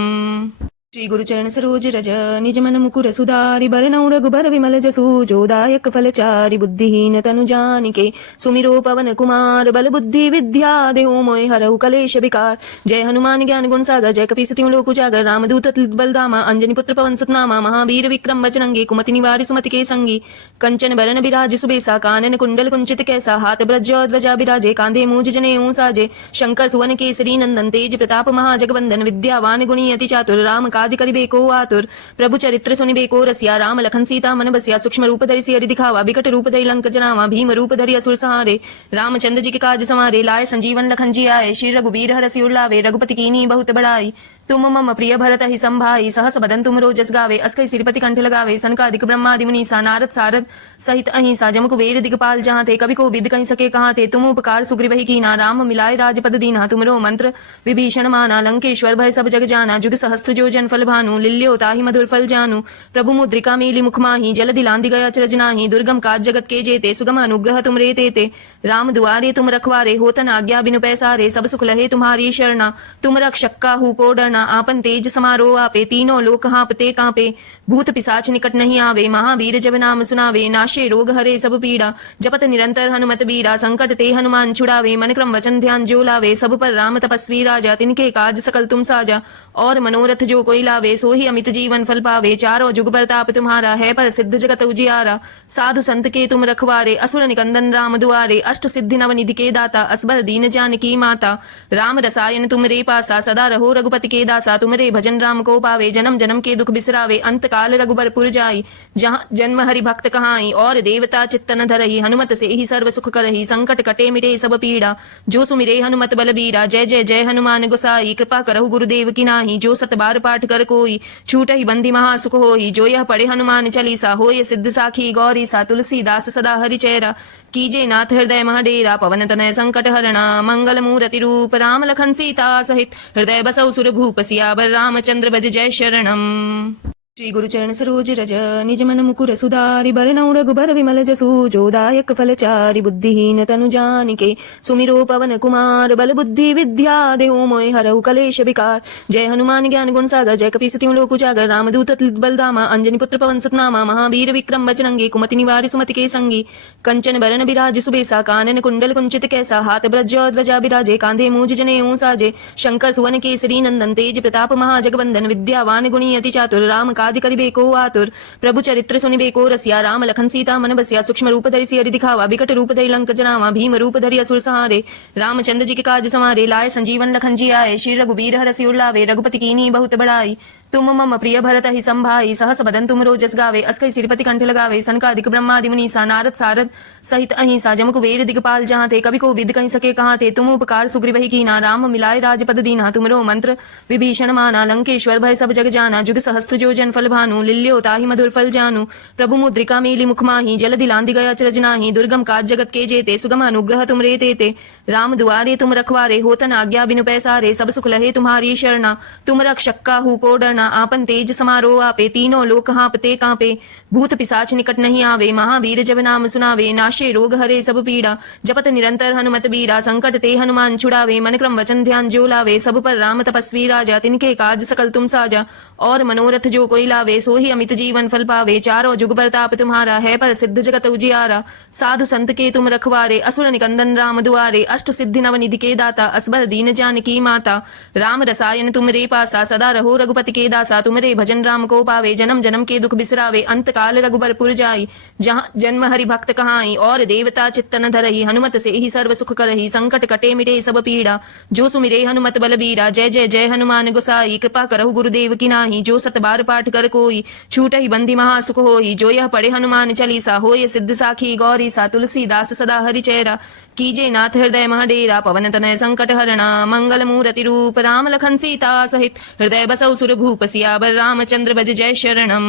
श्री गुरुचरण सरोज रज निज मन मुकुर सुधारि बरनउँ रघुबर विमल जसु जो दायक फलचारि बुद्धिहीन तनु जानिके सुमिरो पवन कुमार बल बुद्धि विद्या देहु मोहि हरहु कलेश विकार। जय हनुमान ज्ञान गुण सागर जय कपी सतियों लोक उजागर रामदूत अतुलित बलधामा अंजनी पुत्र पवन सुत नामा महावीर विक्रम बजरंगी कुमति निवारि सुमति के संगी कंचन बरन बिराज सुबेसा कानन कुंडल कुंचित कैसा हाथ ब्रज ध्वजा बिराजे कांधे मूज जनेऊ साजे शंकर सुवन केसरी नंदन तेज प्रताप महाजगवंदन विद्यावान गुणी अति चातुर राम काज करिबेको आतुर प्रभु चरित्र सुनिबेको रसिया राम लखन सीता मन बसिया सूक्ष्म रूप धरि सियरि दिखावा विकट रूप धरि लंक जनावा भीम रूप धरि असुर सहारे रामचंद्र जी के काज संवारे लाए संजीवन लखन जी आए श्री रघुबीर हरषि उल्लावे रघुपति कीनी बहुत बड़ाई तुम मम प्रिय भरत ही संभाई सहस बदन तुम रोजस गावे अस्कै सिरपति कंठ लगावे सनकादिक ब्रह्मादि मुनीसा नारद सारद सहित अहिंसा जम कुबेर दिगपाल जहाँ थे कवि को विद कहीं सके कहाँ थे तुम उपकार सुग्रीव ही कीना राम मिलाए राजपद दीना तुमरो मंत्र विभीषण माना लंकेश्वर भय सब जग जाना जुग सहस्त्र जो जन फल भानु लिल्यो ताहि मधुर फल जानू प्रभु मुद्रिका मेली मुख माही जल दिलांदि गया अचरज नाही दुर्गम काज जगत के जेते सुगम अनुग्रह तुम रे तेते राम दुआरे तुम रखवारे होतन आज्ञा बिनु पैसारे सब सुख लहे तुम्हारी शरणा तुम रक्षक काहू को डरना आपन तेज समारो आपे तीनों लोक हाँपते कांपे भूत पिशाच निकट नहीं आवे महावीर जब नाम सुनावे नाशे रोग हरे सब पीड़ा जपत निरंतर हनुमत बीरा संकट ते हनुमान छुड़ावे मन क्रम वचन ध्यान जो लावे सब पर राम तपस्वी राजा तिनके काज सकल तुम साजा और मनोरथ जो कोई लावे सो ही अमित जीवन फल पावे चारों जुग प्रताप तुम्हारा है पर सिद्ध जगत उजियारा साधु संत के तुम रखवारे असुर निकंदन राम दुआरे अष्ट सिद्धि नव निधि के दाता असबर दीन जानकी माता राम रसायन तुम रे पासा सदा रहो रघुपति के दासा तुमरे भजन राम को पावे जन्म जन्म के दुख बिसरावे अंत काल रघुबरपुर जाई जहाँ जन्म हरि भक्त कहाई और देवता चित्तन धरही हनुमत से ही सर्व सुख करही संकट कटे मिटे सब पीड़ा जो सुमिरे हनुमत बलबीरा जय जय जय हनुमान गोसाई कृपा करहु गुरुदेव की नाही जो सत बार पाठ कर कोई छूट ही बंदी महासुख होई जो यह पढ़े हनुमान चालीसा होय सिद्ध साखी गौरी सा तुलसीदास सदा हरि चेरा कीजे नाथ हृदय महडेरा पवन तनय संकट हरणा मंगल मूर्ति रूप राम लखन सीता सहित हृदय बसौ सुर भूप सियावर रामचंद्र भज जय शरणम। श्री गुरुचरण सरोज रज निज मन मुकुर सुधारि बरनउँ रघुबर विमल जसु जो दायक फलचारि बुद्धिहीन तनु जानिके सुमिरो पवन कुमार बल बुद्धि विद्या देहु मोहि हरहु कलेश विकार। जय हनुमान ज्ञान गुण सागर जय कपी सतियों लोक उजागर रामदूत अतुलित बलधामा अंजनी पुत्र पवन सुत नामा महावीर विक्रम बजरंगी कुमति निवारि सुमति के संगी कंचन बरन बिराज सुबेसा कानन कुंडल कुंचित कैसा हाथ ब्रज ध्वजा बिराजे कांधे मूज जनेऊ साजे शंकर सुवन केसरी नंदन तेज प्रताप महाजगवंदन विद्यावान गुणी अति चातुर राम काज करिबेको आतुर प्रभु चरित्र सुनिबेको रसिया राम लखन सीता मन बसिया सूक्ष्म रूप धरि सियरि दिखावा विकट रूप धरि लंक जनावा भीम रूप धरि असुर सहारे रामचंद्र जी के काज संवारे लाए संजीवन लखन जी आए श्री रघुबीर हरषि उल्लावे रघुपति कीनी बहुत बड़ाई तुम मम प्रिय भरत ही संभाई सहस बदन तुम रोजस गावे अस्कै सिरपति कंठ लगावे सनकादिक ब्रह्मादि मुनीसा नारद सारद सहित अहिंसा जम कुबेर दिगपाल जहाँ थे कवि को विद कहीं सके कहाँ थे तुम उपकार सुग्रीव ही कीना राम मिलाए राजपद दीना तुमरो मंत्र विभीषण माना लंकेश्वर भय सब जग जाना जुग सहस्त्र जो जन फल भानु लिल्यो ताहि मधुर फल जानू प्रभु मुद्रिका मेली मुख माही जल दिलांदि गया अचरज नाही दुर्गम काज जगत के जेते सुगम अनुग्रह तुम रे तेते राम दुआरे तुम रखवारे होतन आज्ञा बिनु पैसारे सब सुख लहे तुम्हारी शरणा तुम रक्षक काहू को डरना आपन तेज समारो आपे तीनों लोक हाँपते कांपे भूत पिशाच निकट नहीं आवे महावीर जब नाम सुनावे नाशे रोग हरे सब पीड़ा जपत निरंतर हनुमत बीरा संकट ते हनुमान छुड़ावे मन क्रम वचन ध्यान जो लावे सब पर राम तपस्वी राजा तिनके काज सकल तुम साजा और मनोरथ जो कोई लावे सो ही अमित जीवन फल पावे चारों जुग प्रताप तुम्हारा है पर सिद्ध जगत उजियारा साधु संत के तुम रखवारे असुर निकंदन राम दुआरे अष्ट सिद्धि नव निधि के दाता असबर दीन जानकी माता राम रसायन तुम रे पासा सदा रहो रघुपति के दासा तुमरे भजन राम को पावे जन्म जन्म के दुख बिसरावे अंत काल रघुबरपुर जाई जहाँ जन्म हरि भक्त कहाई और देवता चित्तन धरही हनुमत से ही सर्व सुख करही संकट कटे मिटे सब पीड़ा जो सुमिरे हनुमत बलबीरा जय जय जय हनुमान गोसाई कृपा करहु गुरुदेव की नाही जो सत बार पाठ कर कोई छूट ही बंदी महासुख होई जो यह पढ़े हनुमान चालीसा होय सिद्ध साखी गौरी सा तुलसीदास सदा हरि चेरा कीजे नाथ हृदय महडेरा पवन तनय संकट हरणा मंगल मूर्ति रूप राम लखन सीता सहित हृदय बसौ सुर भूप सियावर रामचंद्र भज जय शरणम।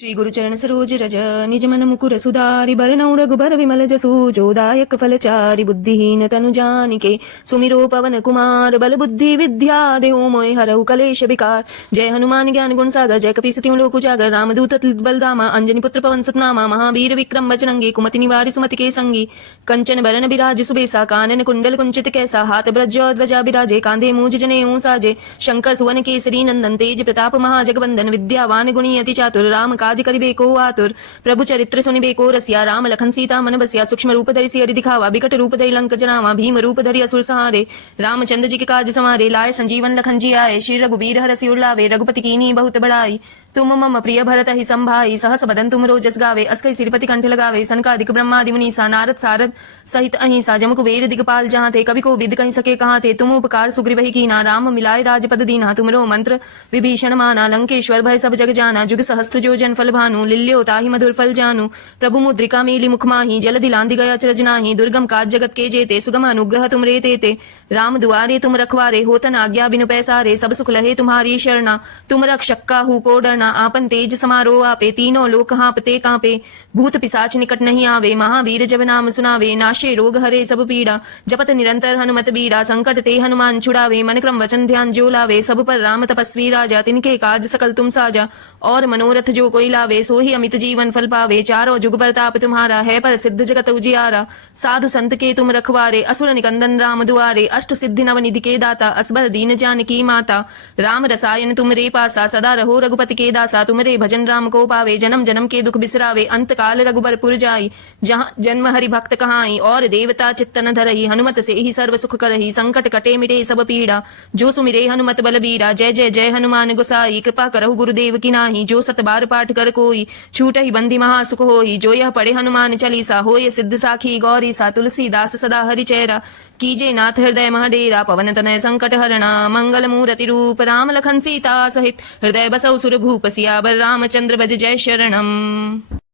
श्री गुरुचरण सरोज रज निज मन मुकुर सुधारि बरनउँ रघुबर विमल जसु जो दायक फलचारि बुद्धिहीन तनु जानिके सुमिरो पवन कुमार बल बुद्धि विद्या देहु मोहि हरहु कलेश विकार। जय हनुमान ज्ञान गुण सागर जय कपीसतियों लोक उजागर रामदूत अतुलित बलधामा अंजनी पुत्र पवन सुत नामा महावीर विक्रम बजरंगी कुमति निवारि सुमति के संगी कंचन बरन बिराज सुबेसा कानन कुंडल कुंचित कैसा हाथ ब्रज ध्वजा बिराजे कांधे मूज जनेऊ साजे शंकर सुवन केसरी नंदन तेज प्रताप महाजगबंदन विद्यावान गुणी अति चातुर राम काज करिबे को आतुर प्रभु चरित्र सुनिबे को रसिया राम लखन सीता मन बसिया सूक्ष्म रूप धरि सियरि दिखावा बिकट रूप धरि लंक जनावा भीम रूप धरि असुर सहारे रामचंद्र जी के काज समारे लाए संजीवन लखन जी आए श्री रघुबीर हरषि उल्लावे रघुपति कीन्ही बहुत बड़ाई तुम मम प्रिय भरत ही संभाई सहस बदन तुम रोजस गावे अस्कै सिरपति कंठ लगावे सनकादिक ब्रह्मादि मुनीसा नारद सारद सहित अहिंसा जम कुबेर दिगपाल जहाँ थे कवि को विद कहीं सके कहाँ थे तुम उपकार सुग्रीव ही कीना राम मिलाए राजपद दीना तुमरो मंत्र विभीषण माना लंकेश्वर भय सब जग जाना जुग सहस्त्र जो जन फल भानु लिल्यो ताहि मधुर फल जानु प्रभु मुद्रिका मेली मुख माही जल दिलांधि गया अचरज नाही दुर्गम काज जगत के जेते सुगम अनुग्रह तुम रे तेते राम दुआरे तुम रखवारे होतन आज्ञा बिनु पैसारे सब सुख लहे तुम्हारी शरणा तुम रक्षक काहू को डरना आपन तेज समारोह आपे तीनों लोक हाँपते कांपे भूत पिशाच निकट नहीं आवे महावीर जब नाम सुनावे नाशे रोग हरे सब पीड़ा जपत निरंतर हनुमत बीरा संकट ते हनुमान छुड़ावे मन क्रम वचन ध्यान जो लावे सब पर राम तपस्वी राजा तिनके काज सकल तुम साजा और मनोरथ जो कोई लावे सो ही अमित जीवन फल पावे चारों जुग प्रताप तुम्हारा है पर सिद्ध जगत उजियारा साधु संत के तुम रखवारे असुर निकंदन राम दुआरे अष्ट सिद्धि नव निधि के दाता असबर दीन जानकी माता राम रसायन तुम रे पासा सदा रहो रघुपति के दासा तुमरे भजन राम को पावे जन्म जन्म के दुख बिसरावे अंत काल रघुबरपुर जाई जहाँ जन्म हरि भक्त कहाई और देवता चित्तन धरही हनुमत से ही सर्व सुख करही संकट कटे मिटे सब पीड़ा जो सुमिरे हनुमत बलबीरा जय जय जय हनुमान गोसाई कृपा करहु गुरुदेव की नाही जो सत बार पाठ कर कोई छूट ही बंदी महासुख होई जो यह पढ़े हनुमान चालीसा होय सिद्ध साखी गौरी सा तुलसीदास सदा हरि चेरा कीजे नाथ हृदय महडेरा पवन तनय संकट हरणा मंगल मूर्ति रूप राम लखन सीता सहित हृदय बसौ सुर भूप सियावर रामचंद्र भज जय शरणम।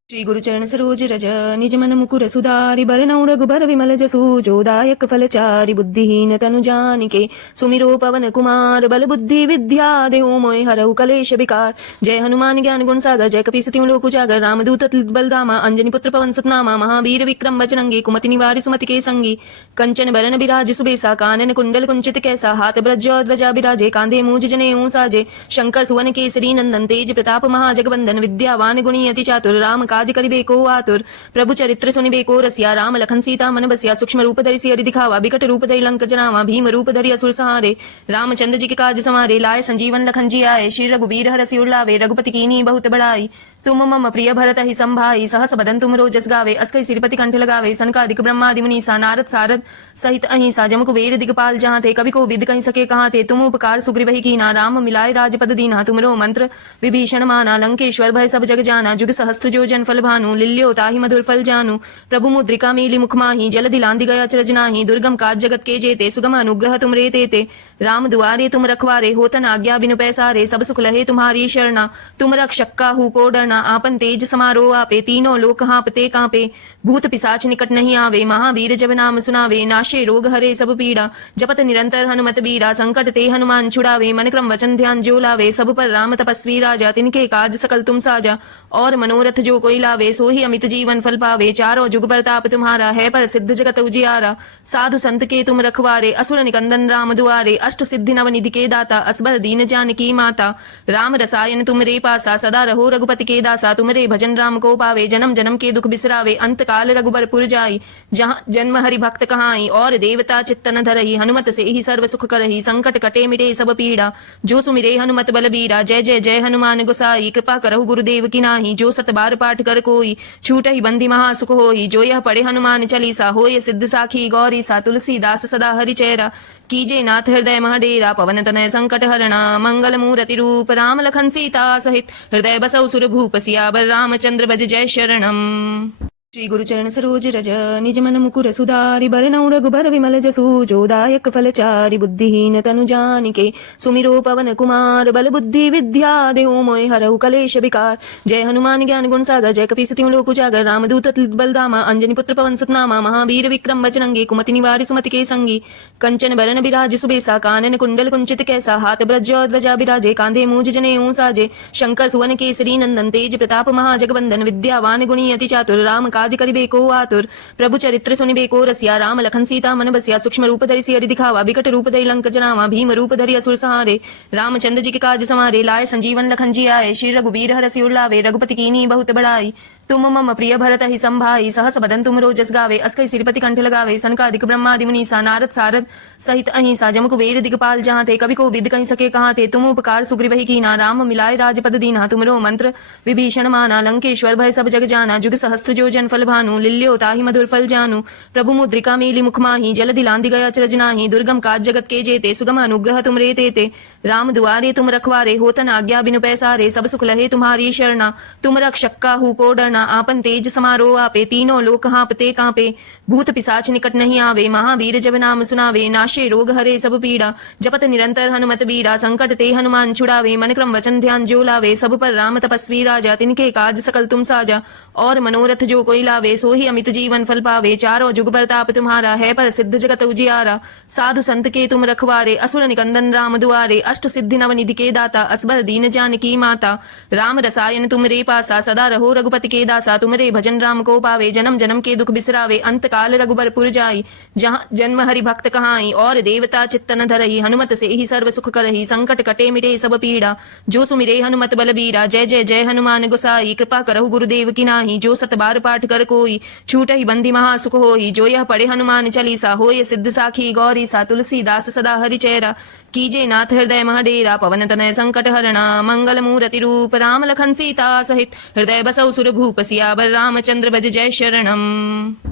श्री गुरुचरण सरोज रज निज मन मुकुर सुधारि बरनउँ रघुबर विमल जसु जो दायक फलचारि बुद्धिहीन तनु जानिके सुमिरो पवन कुमार बल बुद्धि विद्या देहु मोहि हरहु कलेश विकार। जय हनुमान ज्ञान गुण सागर जय कपीसतियों लोक उजागर रामदूत अतुलित बलधामा अंजनी पुत्र पवन सुत नामा महावीर विक्रम बजरंगी कुमति निवारि सुमति के संगी कंचन बरन बिराज सुबेसा कानन कुंडल कुंचित कैसा हाथ ब्रज ध्वजा बिराजे कांधे मूज जनेऊ साजे शंकर सुवन केसरी नंदन तेज प्रताप महाजगबंदन विद्यावान गुणी अति चातुर राम काज करिबे को आतुर प्रभु चरित्र सुनिबे को रसिया राम लखन सीता मन बसिया सूक्ष्म रूप धरि सियरि दिखावा बिकट रूप धरि लंक जनावा भीम रूप धरि असुर सहारे रामचंद्र जी के काज समारे लाए संजीवन लखन जी आए श्री रघुबीर हरषि उल्लावे रघुपति कीन्ही बहुत बड़ाई तुम मम प्रिय भरत ही संभाई सहस बदन तुम रोजस गावे अस्कै सिरपति कंठ लगावे सनकादिक ब्रह्मादि मुनीसा नारद सारद सहित अहिंसा जम कुबेर दिगपाल जहाँ थे कवि को विद कहीं सके कहाँ थे तुम उपकार सुग्रीव ही कीना राम मिलाए राजपद दीना तुमरो मंत्र विभीषण माना लंकेश्वर भय सब जग जाना जुग सहस्त्र जो जन फल भानु लिल्यो ताहि मधुर फल जानु प्रभु मुद्रिका मेली मुख माही जल दिलांधि गया अचरज नाही दुर्गम काज जगत के जेते सुगम अनुग्रह तुम रे तेते राम दुआरे तुम रखवारे होतन आज्ञा बिनु पैसारे सब सुख लहे तुम्हारी शरणा तुम रक्षक काहू को डरना आपन तेज समारोह आपे तीनों लोक हाँपते कांपे भूत पिशाच निकट नहीं आवे महावीर जब नाम सुनावे नाशे रोग हरे सब पीड़ा जपत निरंतर हनुमत बीरा संकट ते हनुमान छुड़ावे मन क्रम वचन ध्यान जो लावे सब पर राम तपस्वी राजा तिनके काज सकल तुम साजा और मनोरथ जो कोई लावे सो ही अमित जीवन फल पावे चारों जुग प्रताप तुम्हारा है पर सिद्ध जगत उजियारा साधु संत के तुम रखवारे असुर निकंदन राम दुआरे अष्ट सिद्धि नव निधि के दाता असबर दीन जानकी माता राम रसायन तुम रे पासा सदा रहो रघुपति के दासा तुमरे भजन राम को पावे जन्म जन्म के दुख बिसरावे अंत काल रघुबरपुर जाई जहाँ जन्म हरि भक्त कहाई और देवता चित्तन धरही हनुमत से ही सर्व सुख करही संकट कटे मिटे सब पीड़ा जो सुमिरे हनुमत बलबीरा जय जय जय हनुमान गोसाई कृपा करहु गुरुदेव की नाही जो सत बार पाठ कर कोई छूट ही बंदी महासुख होई जो यह पढ़े हनुमान चालीसा होय सिद्ध साखी गौरी सा तुलसीदास सदा हरि चेरा कीजे नाथ हृदय महडेरा पवन तनय संकट हरणा मंगल मूर्ति रूप राम लखन सीता सहित हृदय बसौ सुर भूप सियावर रामचंद्र भज जय शरणम। श्री गुरुचरण सरोज रज निज मन मुकुर सुधारि बरनउँ रघुबर विमल जसु जो दायक फलचारि बुद्धिहीन तनु जानिके सुमिरो पवन कुमार बल बुद्धि विद्या देहु मोहि हरहु कलेश विकार। जय हनुमान ज्ञान गुण सागर जय कपि सतिं लोक उजागर रामदूत अतुलित बलधामा अंजनी पुत्र पवन सुत नामा महावीर विक्रम बजरंगी कुमति निवारि सुमति के संगी कंचन बरन बिराज सुबेसा कानन कुंडल कुंचित कैसा हाथ ब्रज ध्वजा बिराजे कांधे मूज जनेऊ साजे शंकर सुवन केसरी नंदन तेज प्रताप महाजगवंदन विद्यावान गुणी अति चातुर राम काज करिबे को आतुर प्रभु चरित्र सुनिबे को रसिया राम लखन सीता मन बसिया सूक्ष्म रूप धरि सियरि दिखावा विकट रूप धरि लंक जनावा भीम रूप धरि असुर सहारे रामचंद्र जी के काज समारे लाए संजीवन लखन जी आए श्री रघुबीर हरसि उल्लावे रघुपति कीनी बहुत बड़ाई तुम मम प्रिय भरत ही संभाई सहस बदन तुम रोजस गावे अस्कै सिरपति कंठ लगावे सनकादिक ब्रह्मादि मुनीसा नारद सारद सहित अहिंसा जम कुबेर दिगपाल जहाँ थे कवि को विद कहीं सके कहाँ थे तुम उपकार सुग्रीव ही कीना राम मिलाए राजपद दीना तुमरो मंत्र विभीषण माना लंकेश्वर भय सब जग जाना जुग सहस्त्र जो जन फल भानु लिल्यो ताहि मधुर फल जानु प्रभु मुद्रिका मेली मुख माही जल दिलांदि गया अचरज नाही दुर्गम काज जगत के जेते सुगम अनुग्रह तुम रे तेते राम दुआरे तुम रखवारे होतन आज्ञा बिनु पैसारे सब सुख लहे तुम्हारी शरणा तुम रक्षक काहू को डरना आपन तेज समारोह आपे तीनों लोक हाँपते कांपे भूत पिशाच निकट नहीं आवे महावीर जब नाम सुनावे नाशे रोग हरे सब पीड़ा जपत निरंतर हनुमत बीरा संकट ते हनुमान छुड़ावे मन क्रम वचन ध्यान जो लावे सब पर राम तपस्वी राजा तिनके काज सकल तुम साजा और मनोरथ जो कोई लावे सो ही अमित जीवन फल पावे चारों जुग प्रताप तुम्हारा है पर सिद्ध जगत उजियारा साधु संत के तुम रखवारे असुर निकंदन राम दुआरे अष्ट सिद्धि नव निधि के दाता असबर दीन जानकी माता राम रसायन तुम रे पासा सदा रहो रघुपति के दासा तुमरे भजन राम को पावे जन्म जन्म के दुख बिसरावे अंत काल रघुबरपुर जाई जहाँ जन्म हरि भक्त कहाई और देवता चित्तन धरही हनुमत से ही सर्व सुख करही संकट कटे मिटे सब पीड़ा जो सुमिरे हनुमत बलबीरा जय जय जय हनुमान गोसाई कृपा करहु गुरुदेव की नाही जो सत बार पाठ कर कोई छूटहि बंदी महासुख होई जो यह पढ़े हनुमान चालीसा होय सिद्ध साखी गौरी सा तुलसीदास सदा हरि चेरा कीजे नाथ हृदय महडेरा पवन तनय संकट हरणा मंगल मूर्ति रूप राम लखन सीता सहित हृदय बसौ सुर भूप सियावर रामचंद्र भज जय शरणम।